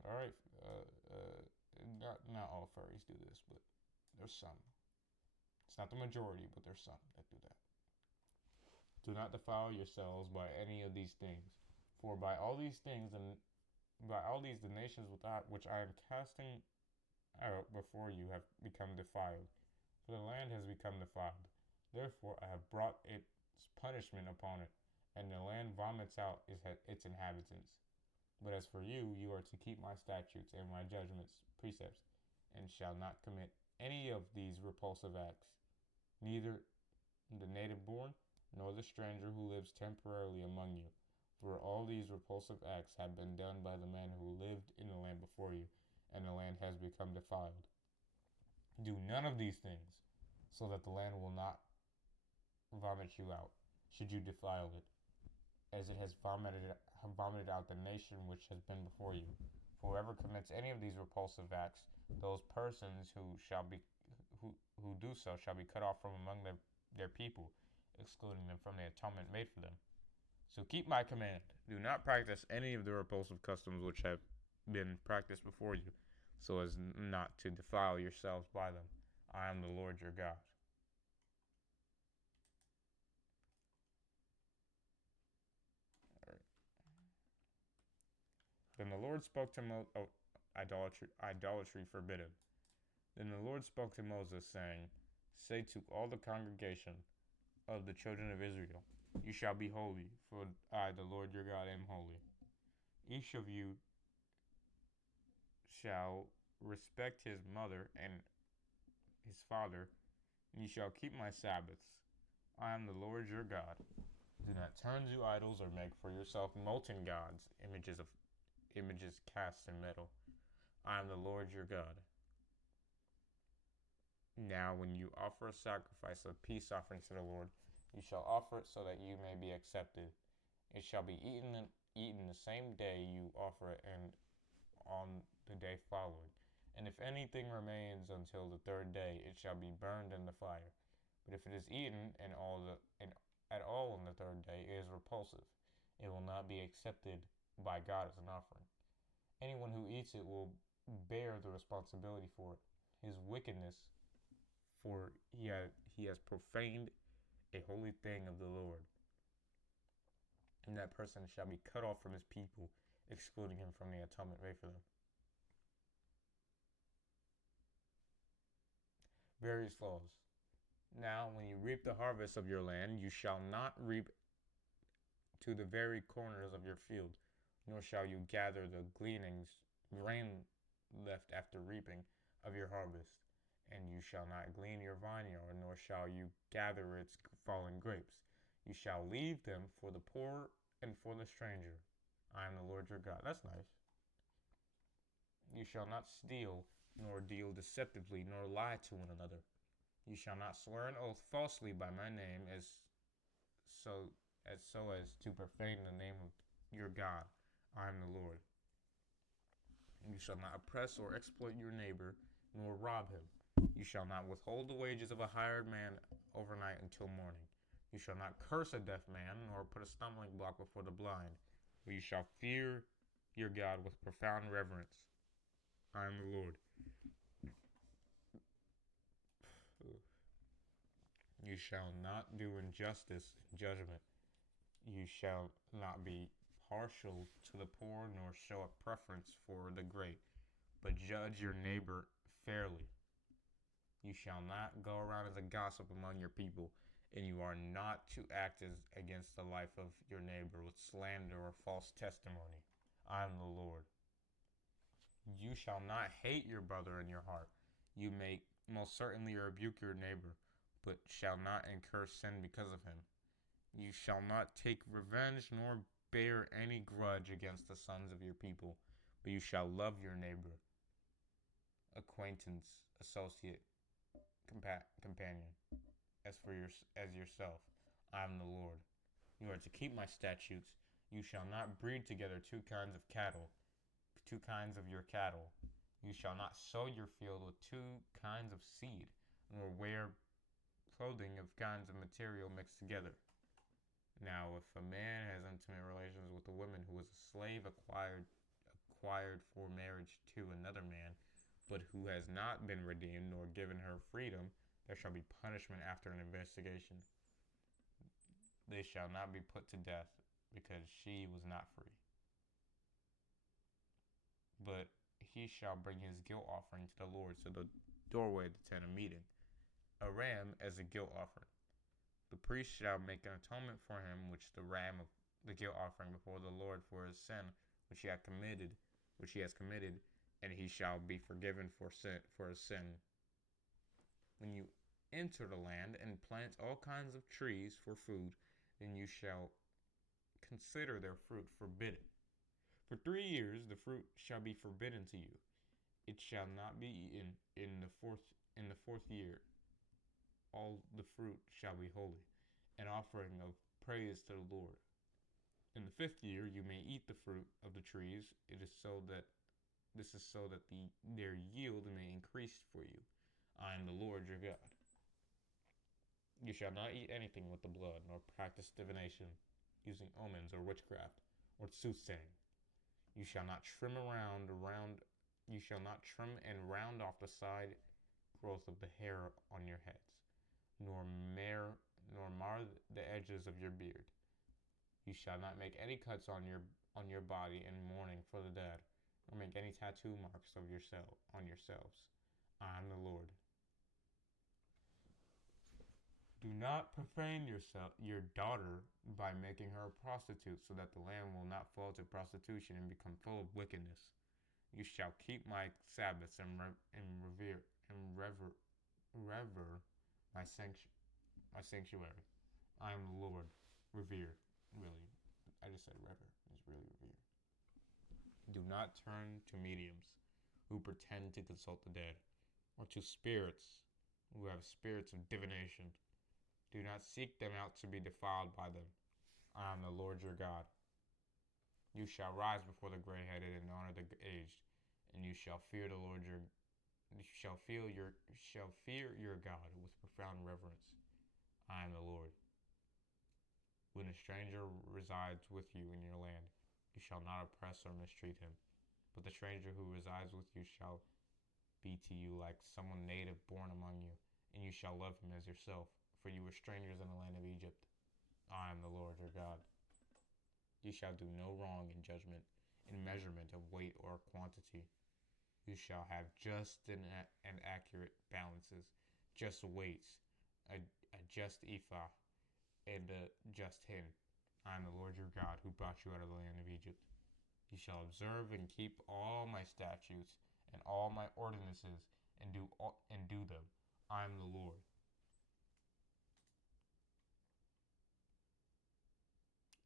All right, not all furries do this, but there's some. It's not the majority, but there's some that do that. Do not defile yourselves by any of these things, for by all these the nations which I am casting out before you have become defiled, for the land has become defiled. Therefore I have brought its punishment upon it, and the land vomits out its inhabitants. But as for you, you are to keep my statutes and my judgments, precepts, and shall not commit any of these repulsive acts, neither the native born nor the stranger who lives temporarily among you. For all these repulsive acts have been done by the men who lived in the land before you, and the land has become defiled. Do none of these things, so that the land will not vomit you out, should you defile it, as it has vomited out the nation which has been before you. For whoever commits any of these repulsive acts, those persons who do so shall be cut off from among their people, excluding them from the atonement made for them. So keep my command. Do not practice any of the repulsive customs which have been practiced before you, so as not to defile yourselves by them. I am the Lord your God. All right. Then the Lord spoke to Moses. Idolatry forbidden. Then the Lord spoke to Moses, saying, say to all the congregation of the children of Israel, you shall be holy, for I, the Lord your God, am holy. Each of you shall respect his mother and his father, and you shall keep my Sabbaths. I am the Lord your God. Do not turn to idols or make for yourself molten gods, images cast in metal. I am the Lord your God. Now, when you offer a sacrifice of peace offering to the Lord, you shall offer it so that you may be accepted. It shall be eaten the same day you offer it and on the day following. And if anything remains until the third day, it shall be burned in the fire. But if it is eaten at all on the third day, it is repulsive. It will not be accepted by God as an offering. Anyone who eats it will bear the responsibility for it. His wickedness, for he has profaned a holy thing of the Lord. And that person shall be cut off from his people, excluding him from the atonement made for them. Various laws. Now, when you reap the harvest of your land, you shall not reap to the very corners of your field, nor shall you gather the grain left after reaping of your harvest, And you shall not glean your vineyard, nor shall you gather its fallen grapes. You shall leave them for the poor and for the stranger. I am the Lord your God. That's nice. You shall not steal, nor deal deceptively, nor lie to one another. You shall not swear an oath falsely by my name, so as to profane the name of your God. I am the Lord. You shall not oppress or exploit your neighbor, nor rob him. You shall not withhold the wages of a hired man overnight until morning. You shall not curse a deaf man, nor put a stumbling block before the blind. But you shall fear your God with profound reverence. I am the Lord. You shall not do injustice in judgment. You shall not be partial to the poor, nor show a preference for the great, but judge your neighbor fairly. You shall not go around as a gossip among your people, and you are not to act as against the life of your neighbor with slander or false testimony. I am the Lord. You shall not hate your brother in your heart. You may most certainly rebuke your neighbor, but shall not incur sin because of him. You shall not take revenge nor bear any grudge against the sons of your people, but you shall love your neighbor, acquaintance, associate, companion, as yourself. I am the Lord. You are to keep my statutes. You shall not breed together two kinds of your cattle. You shall not sow your field with two kinds of seed, nor wear clothing of kinds of material mixed together. Now, if a man has intimate relations with a woman who is a slave acquired for marriage to another man, but who has not been redeemed nor given her freedom, there shall be punishment after an investigation. They shall not be put to death, because she was not free. But he shall bring his guilt offering to the Lord to the doorway of the tent of meeting, a ram as a guilt offering. The priest shall make an atonement for him, which the ram of the guilt offering before the Lord for his sin, which he has committed, and he shall be forgiven for his sin. When you enter the land and plant all kinds of trees for food, then you shall consider their fruit forbidden. For 3 years the fruit shall be forbidden to you. It shall not be eaten in the fourth year. All the fruit shall be holy, an offering of praise to the Lord. In the 5th year you may eat the fruit of the trees. This is so that their yield may increase for you. I am the Lord your God. You shall not eat anything with the blood, nor practice divination, using omens or witchcraft, or soothsaying. You shall not trim and round off the side growth of the hair on your heads, nor mar the edges of your beard. You shall not make any cuts on your body in mourning for the dead, nor make any tattoo marks on yourselves. I am the Lord. Do not profane your daughter by making her a prostitute, so that the land will not fall to prostitution and become full of wickedness. You shall keep my Sabbaths and rever my sanctuary. I am the Lord. Revere. Really, I just said rever. It's really revere. Do not turn to mediums who pretend to consult the dead, or to spirits who have spirits of divination. Do not seek them out to be defiled by them. I am the Lord your God. You shall rise before the gray-headed and honor the aged, and you shall fear your God with profound reverence. I am the Lord. When a stranger resides with you in your land, you shall not oppress or mistreat him, but the stranger who resides with you shall be to you like someone native born among you, and you shall love him as yourself, for you were strangers in the land of Egypt. I am the Lord your God. You shall do no wrong in judgment, in measurement of weight or quantity. You shall have just and accurate balances, just weights, a just ephah, and a just hin. I am the Lord your God, who brought you out of the land of Egypt. You shall observe and keep all my statutes and all my ordinances, and do them. I am the Lord.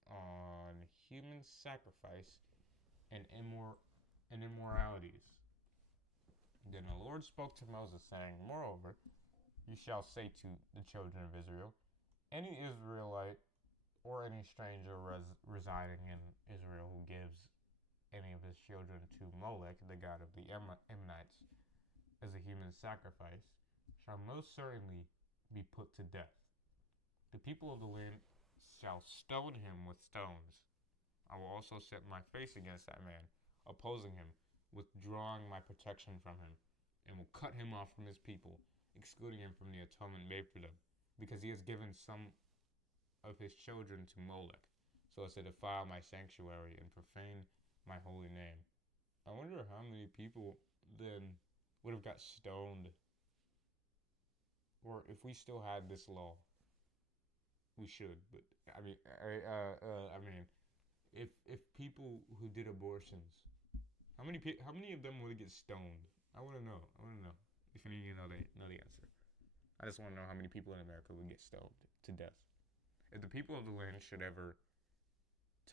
On human sacrifice and immoralities. Then the Lord spoke to Moses, saying, Moreover, you shall say to the children of Israel, any Israelite or any stranger residing in Israel who gives any of his children to Molech, the god of the Ammonites, as a human sacrifice, shall most certainly be put to death. The people of the land shall stone him with stones. I will also set my face against that man, opposing him, withdrawing my protection from him, and will cut him off from his people, excluding him from the atonement made for them, because he has given some of his children to Molech, so as to defile my sanctuary and profane my holy name. I wonder how many people then would have got stoned, or if we still had this law. We should, but I mean, if people who did abortions, how many of them would get stoned? I want to know. I want to know if any of you know the answer. I just want to know how many people in America would get stoned to death. If the people of the land should ever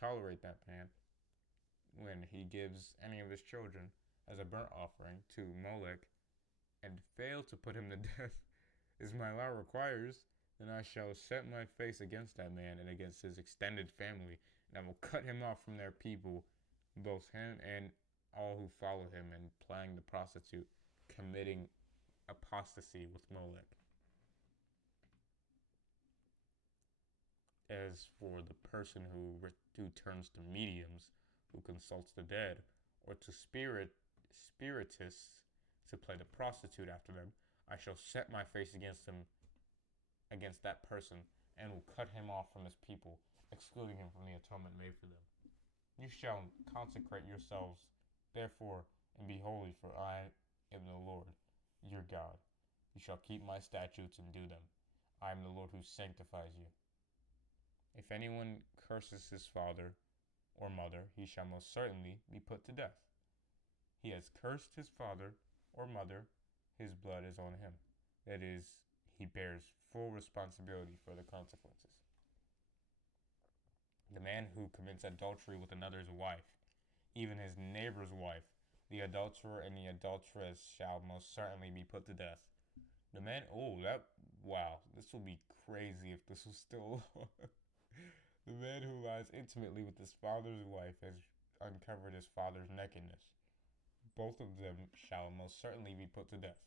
tolerate that man when he gives any of his children as a burnt offering to Molech and fail to put him to death, as my law requires, then I shall set my face against that man and against his extended family, and I will cut him off from their people, both him and all who follow him, and playing the prostitute, committing apostasy with Molech. As for the person who turns to mediums, who consults the dead, or to spiritists to play the prostitute after them, I shall set my face against that person, and will cut him off from his people, excluding him from the atonement made for them. You shall consecrate yourselves, therefore, and be holy, for I am the Lord, your God. You shall keep my statutes and do them. I am the Lord who sanctifies you. If anyone curses his father or mother, he shall most certainly be put to death. He has cursed his father or mother, his blood is on him. That is, he bears full responsibility for the consequences. The man who commits adultery with another's wife, even his neighbor's wife, the adulterer and the adulteress shall most certainly be put to death. The man, this will be crazy if this was still the man who lies intimately with his father's wife has uncovered his father's nakedness. Both of them shall most certainly be put to death.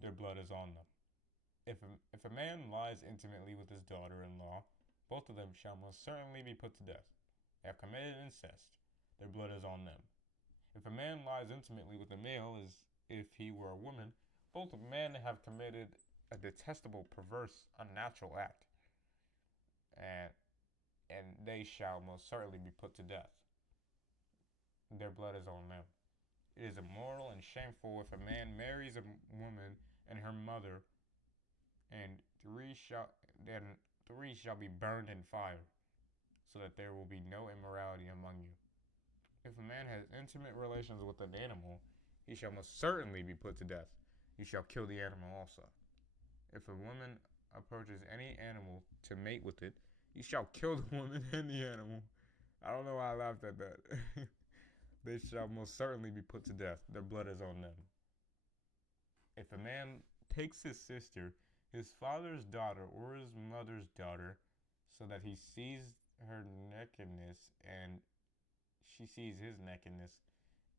Their blood is on them. If a man lies intimately with his daughter-in-law, both of them shall most certainly be put to death. They have committed incest. Their blood is on them. If a man lies intimately with a male as if he were a woman, both men have committed a detestable, perverse, unnatural act. And they shall most certainly be put to death. Their blood is on them. It is immoral and shameful if a man marries a woman and her mother, and three shall be burned in fire, so that there will be no immorality among you. If a man has intimate relations with an animal, he shall most certainly be put to death. You shall kill the animal also. If a woman approaches any animal to mate with it, you shall kill the woman and the animal. I don't know why I laughed at that. They shall most certainly be put to death. Their blood is on them. If a man takes his sister, his father's daughter, or his mother's daughter, so that he sees her nakedness and she sees his nakedness,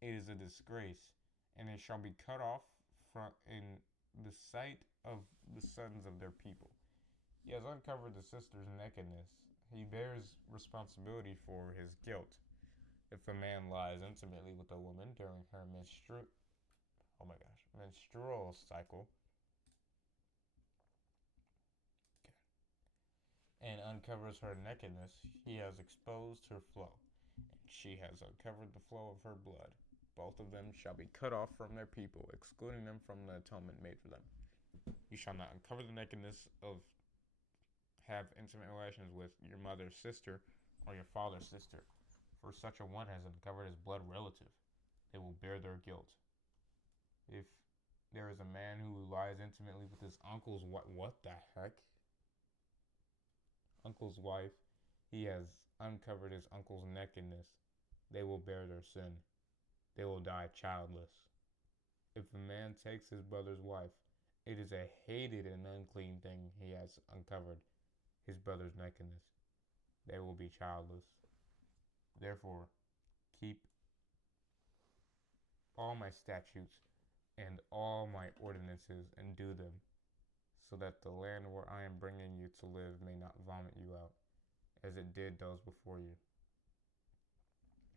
it is a disgrace, and it shall be cut off in the sight of the sons of their people. He has uncovered the sister's nakedness. He bears responsibility for his guilt. If a man lies intimately with a woman during her menstrual cycle, and uncovers her nakedness, he has exposed her flow, and she has uncovered the flow of her blood. Both of them shall be cut off from their people, excluding them from the atonement made for them. You shall not uncover the nakedness of have intimate relations with your mother's sister or your father's sister, for such a one has uncovered his blood relative. They will bear their guilt. If There is a man who lies intimately with his uncle's what the heck? Uncle's wife. He has uncovered his uncle's nakedness. They will bear their sin. They will die childless. If a man takes his brother's wife, it is a hated and unclean thing. He has uncovered his brother's nakedness. They will be childless. Therefore, keep all my statutes and all my ordinances and do them, so that the land where I am bringing you to live may not vomit you out, as it did those before you.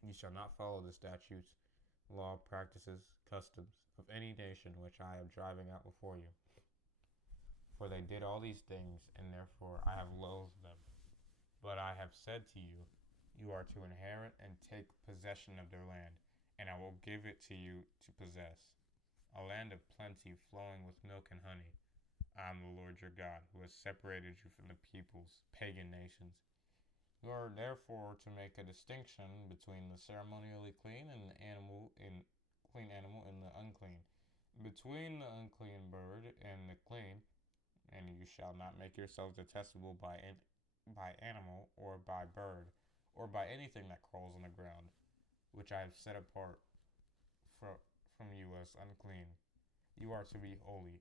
You shall not follow the statutes, law, practices, customs of any nation which I am driving out before you. For they did all these things, and therefore I have loathed them. But I have said to you, you are to inherit and take possession of their land, and I will give it to you to possess, a land of plenty flowing with milk and honey. I am the Lord your God, who has separated you from the peoples, pagan nations. You are therefore to make a distinction between the ceremonially clean and the clean animal and the unclean, between the unclean bird and the clean, and you shall not make yourselves detestable by animal or by bird or by anything that crawls on the ground, which I have set apart from you as unclean. You are to be holy.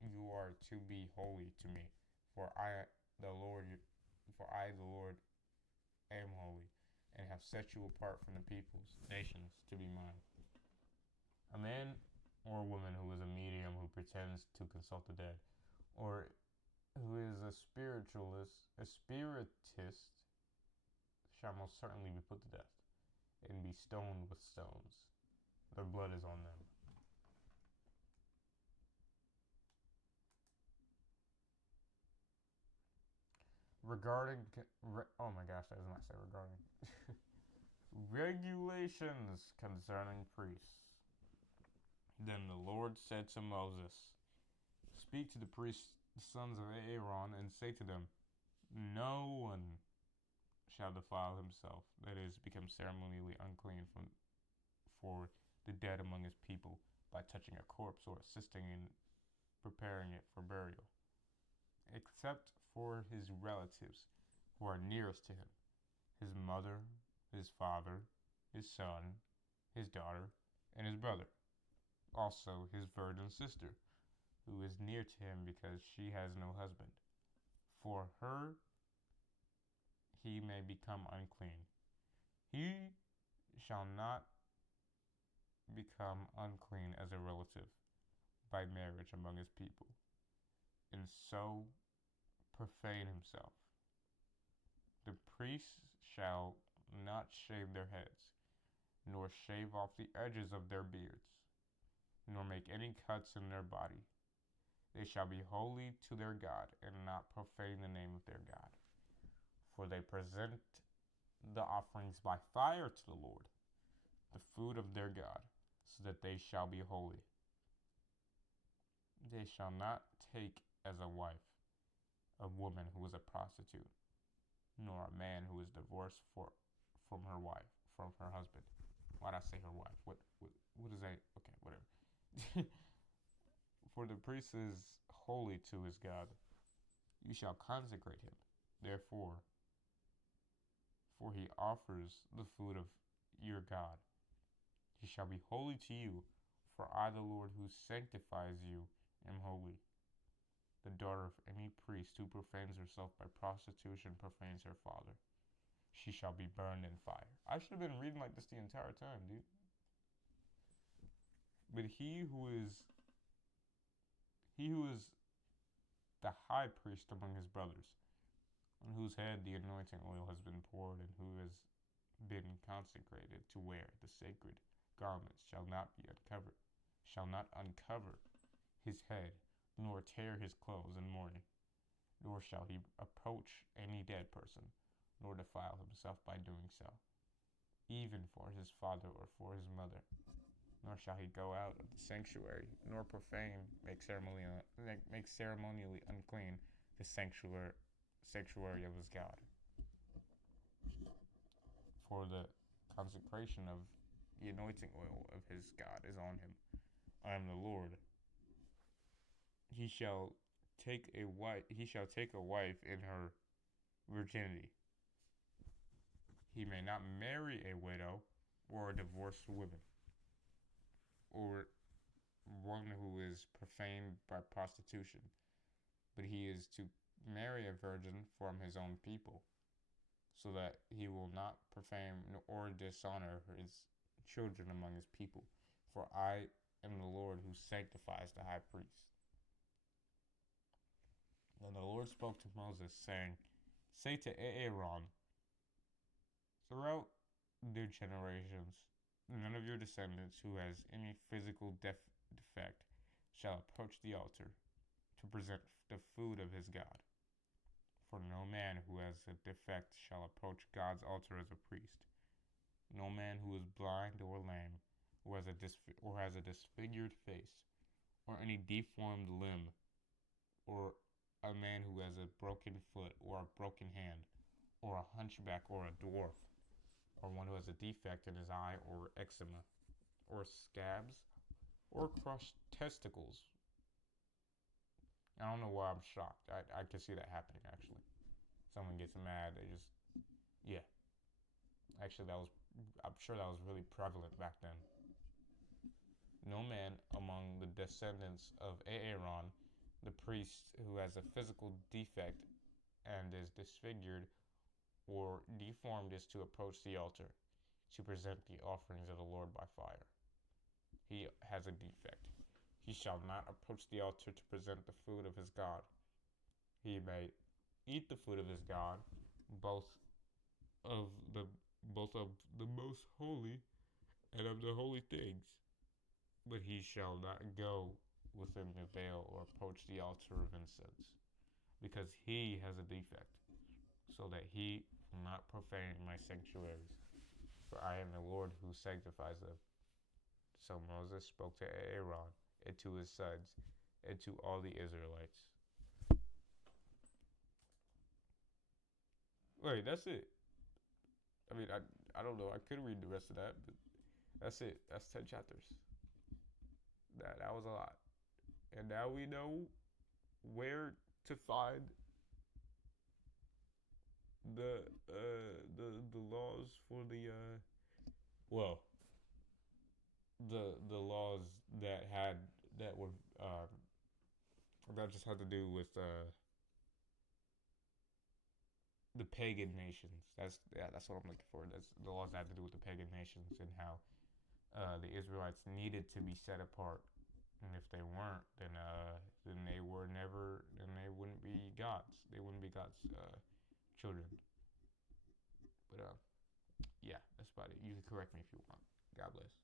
You are to be holy to me, for the Lord, the Lord, am holy, and have set you apart from the peoples, nations, to be mine. A man or a woman who is a medium who pretends to consult the dead, or who is a spiritist, shall most certainly be put to death, and be stoned with stones. Their blood is on them. Regarding, oh my gosh, that does not say regarding. Regulations concerning priests. Then the Lord said to Moses, speak to the priests, the sons of Aaron, and say to them, no one shall defile himself, that is, become ceremonially unclean for the dead among his people, by touching a corpse or assisting in preparing it for burial, except for his relatives who are nearest to him, his mother, his father, his son, his daughter, and his brother, also his virgin sister, who is near to him because she has no husband. For her he may become unclean. He shall not become unclean as a relative by marriage among his people, and so profane himself. The priests shall not shave their heads, nor shave off the edges of their beards, nor make any cuts in their body. They shall be holy to their God, and not profane the name of their God. For they present the offerings by fire to the Lord, the food of their God, so that they shall be holy. They shall not take as a wife a woman who is a prostitute, nor a man who is divorced from her husband. Why'd I say her wife? What is that? Okay, whatever. For the priest is holy to his God. You shall consecrate him, therefore, for he offers the food of your God. He shall be holy to you, for I, the Lord, who sanctifies you, am holy. The daughter of any priest who profanes herself by prostitution profanes her father. She shall be burned in fire. I should have been reading like this the entire time, dude. But he who is the high priest among his brothers, on whose head the anointing oil has been poured, and who has been consecrated to wear the sacred garments, shall not uncover his head, nor tear his clothes in mourning, nor shall he approach any dead person, nor defile himself by doing so, even for his father or for his mother. Nor shall he go out of the sanctuary, nor profane, make ceremonially unclean the sanctuary of his God. For the consecration of the anointing oil of his God is on him. I am the Lord. He shall take a wife. He shall take a wife in her virginity. He may not marry a widow or a divorced woman or one who is profaned by prostitution, but he is to marry a virgin from his own people, so that he will not profane or dishonor his children among his people. For I am the Lord who sanctifies the high priest. Then the Lord spoke to Moses, saying, Say to Aaron, throughout their generations, none of your descendants who has any physical defect shall approach the altar to present the food of his God. For no man who has a defect shall approach God's altar as a priest. No man who is blind or lame, or has a disfigured face, or any deformed limb, or a man who has a broken foot or a broken hand, or a hunchback or a dwarf, or one who has a defect in his eye or eczema, or scabs, or crushed testicles. I don't know why I'm shocked. I can see that happening actually. Someone gets mad, they just, yeah. Actually, I'm sure that was really prevalent back then. No man among the descendants of Aaron, the priest, who has a physical defect and is disfigured or deformed is to approach the altar to present the offerings of the Lord by fire. He has a defect. He shall not approach the altar to present the food of his God. He may eat the food of his God, both of the most holy and of the holy things, but he shall not go within the veil or approach the altar of incense, because he has a defect, so that he will not profane my sanctuaries. For I am the Lord who sanctifies them. So Moses spoke to Aaron and to his sons and to all the Israelites. Wait, that's it. I mean, I don't know. I could read the rest of that, but that's it. That's 10 chapters. That was a lot. And now we know where to find the laws for the well the laws that were that just had to do with the pagan nations. That's what I'm looking for. That's the laws that have to do with the pagan nations and how the Israelites needed to be set apart, and if they weren't, then they were never, then they wouldn't be gods. They wouldn't be God's children. But yeah, that's about it. You can correct me if you want. God bless.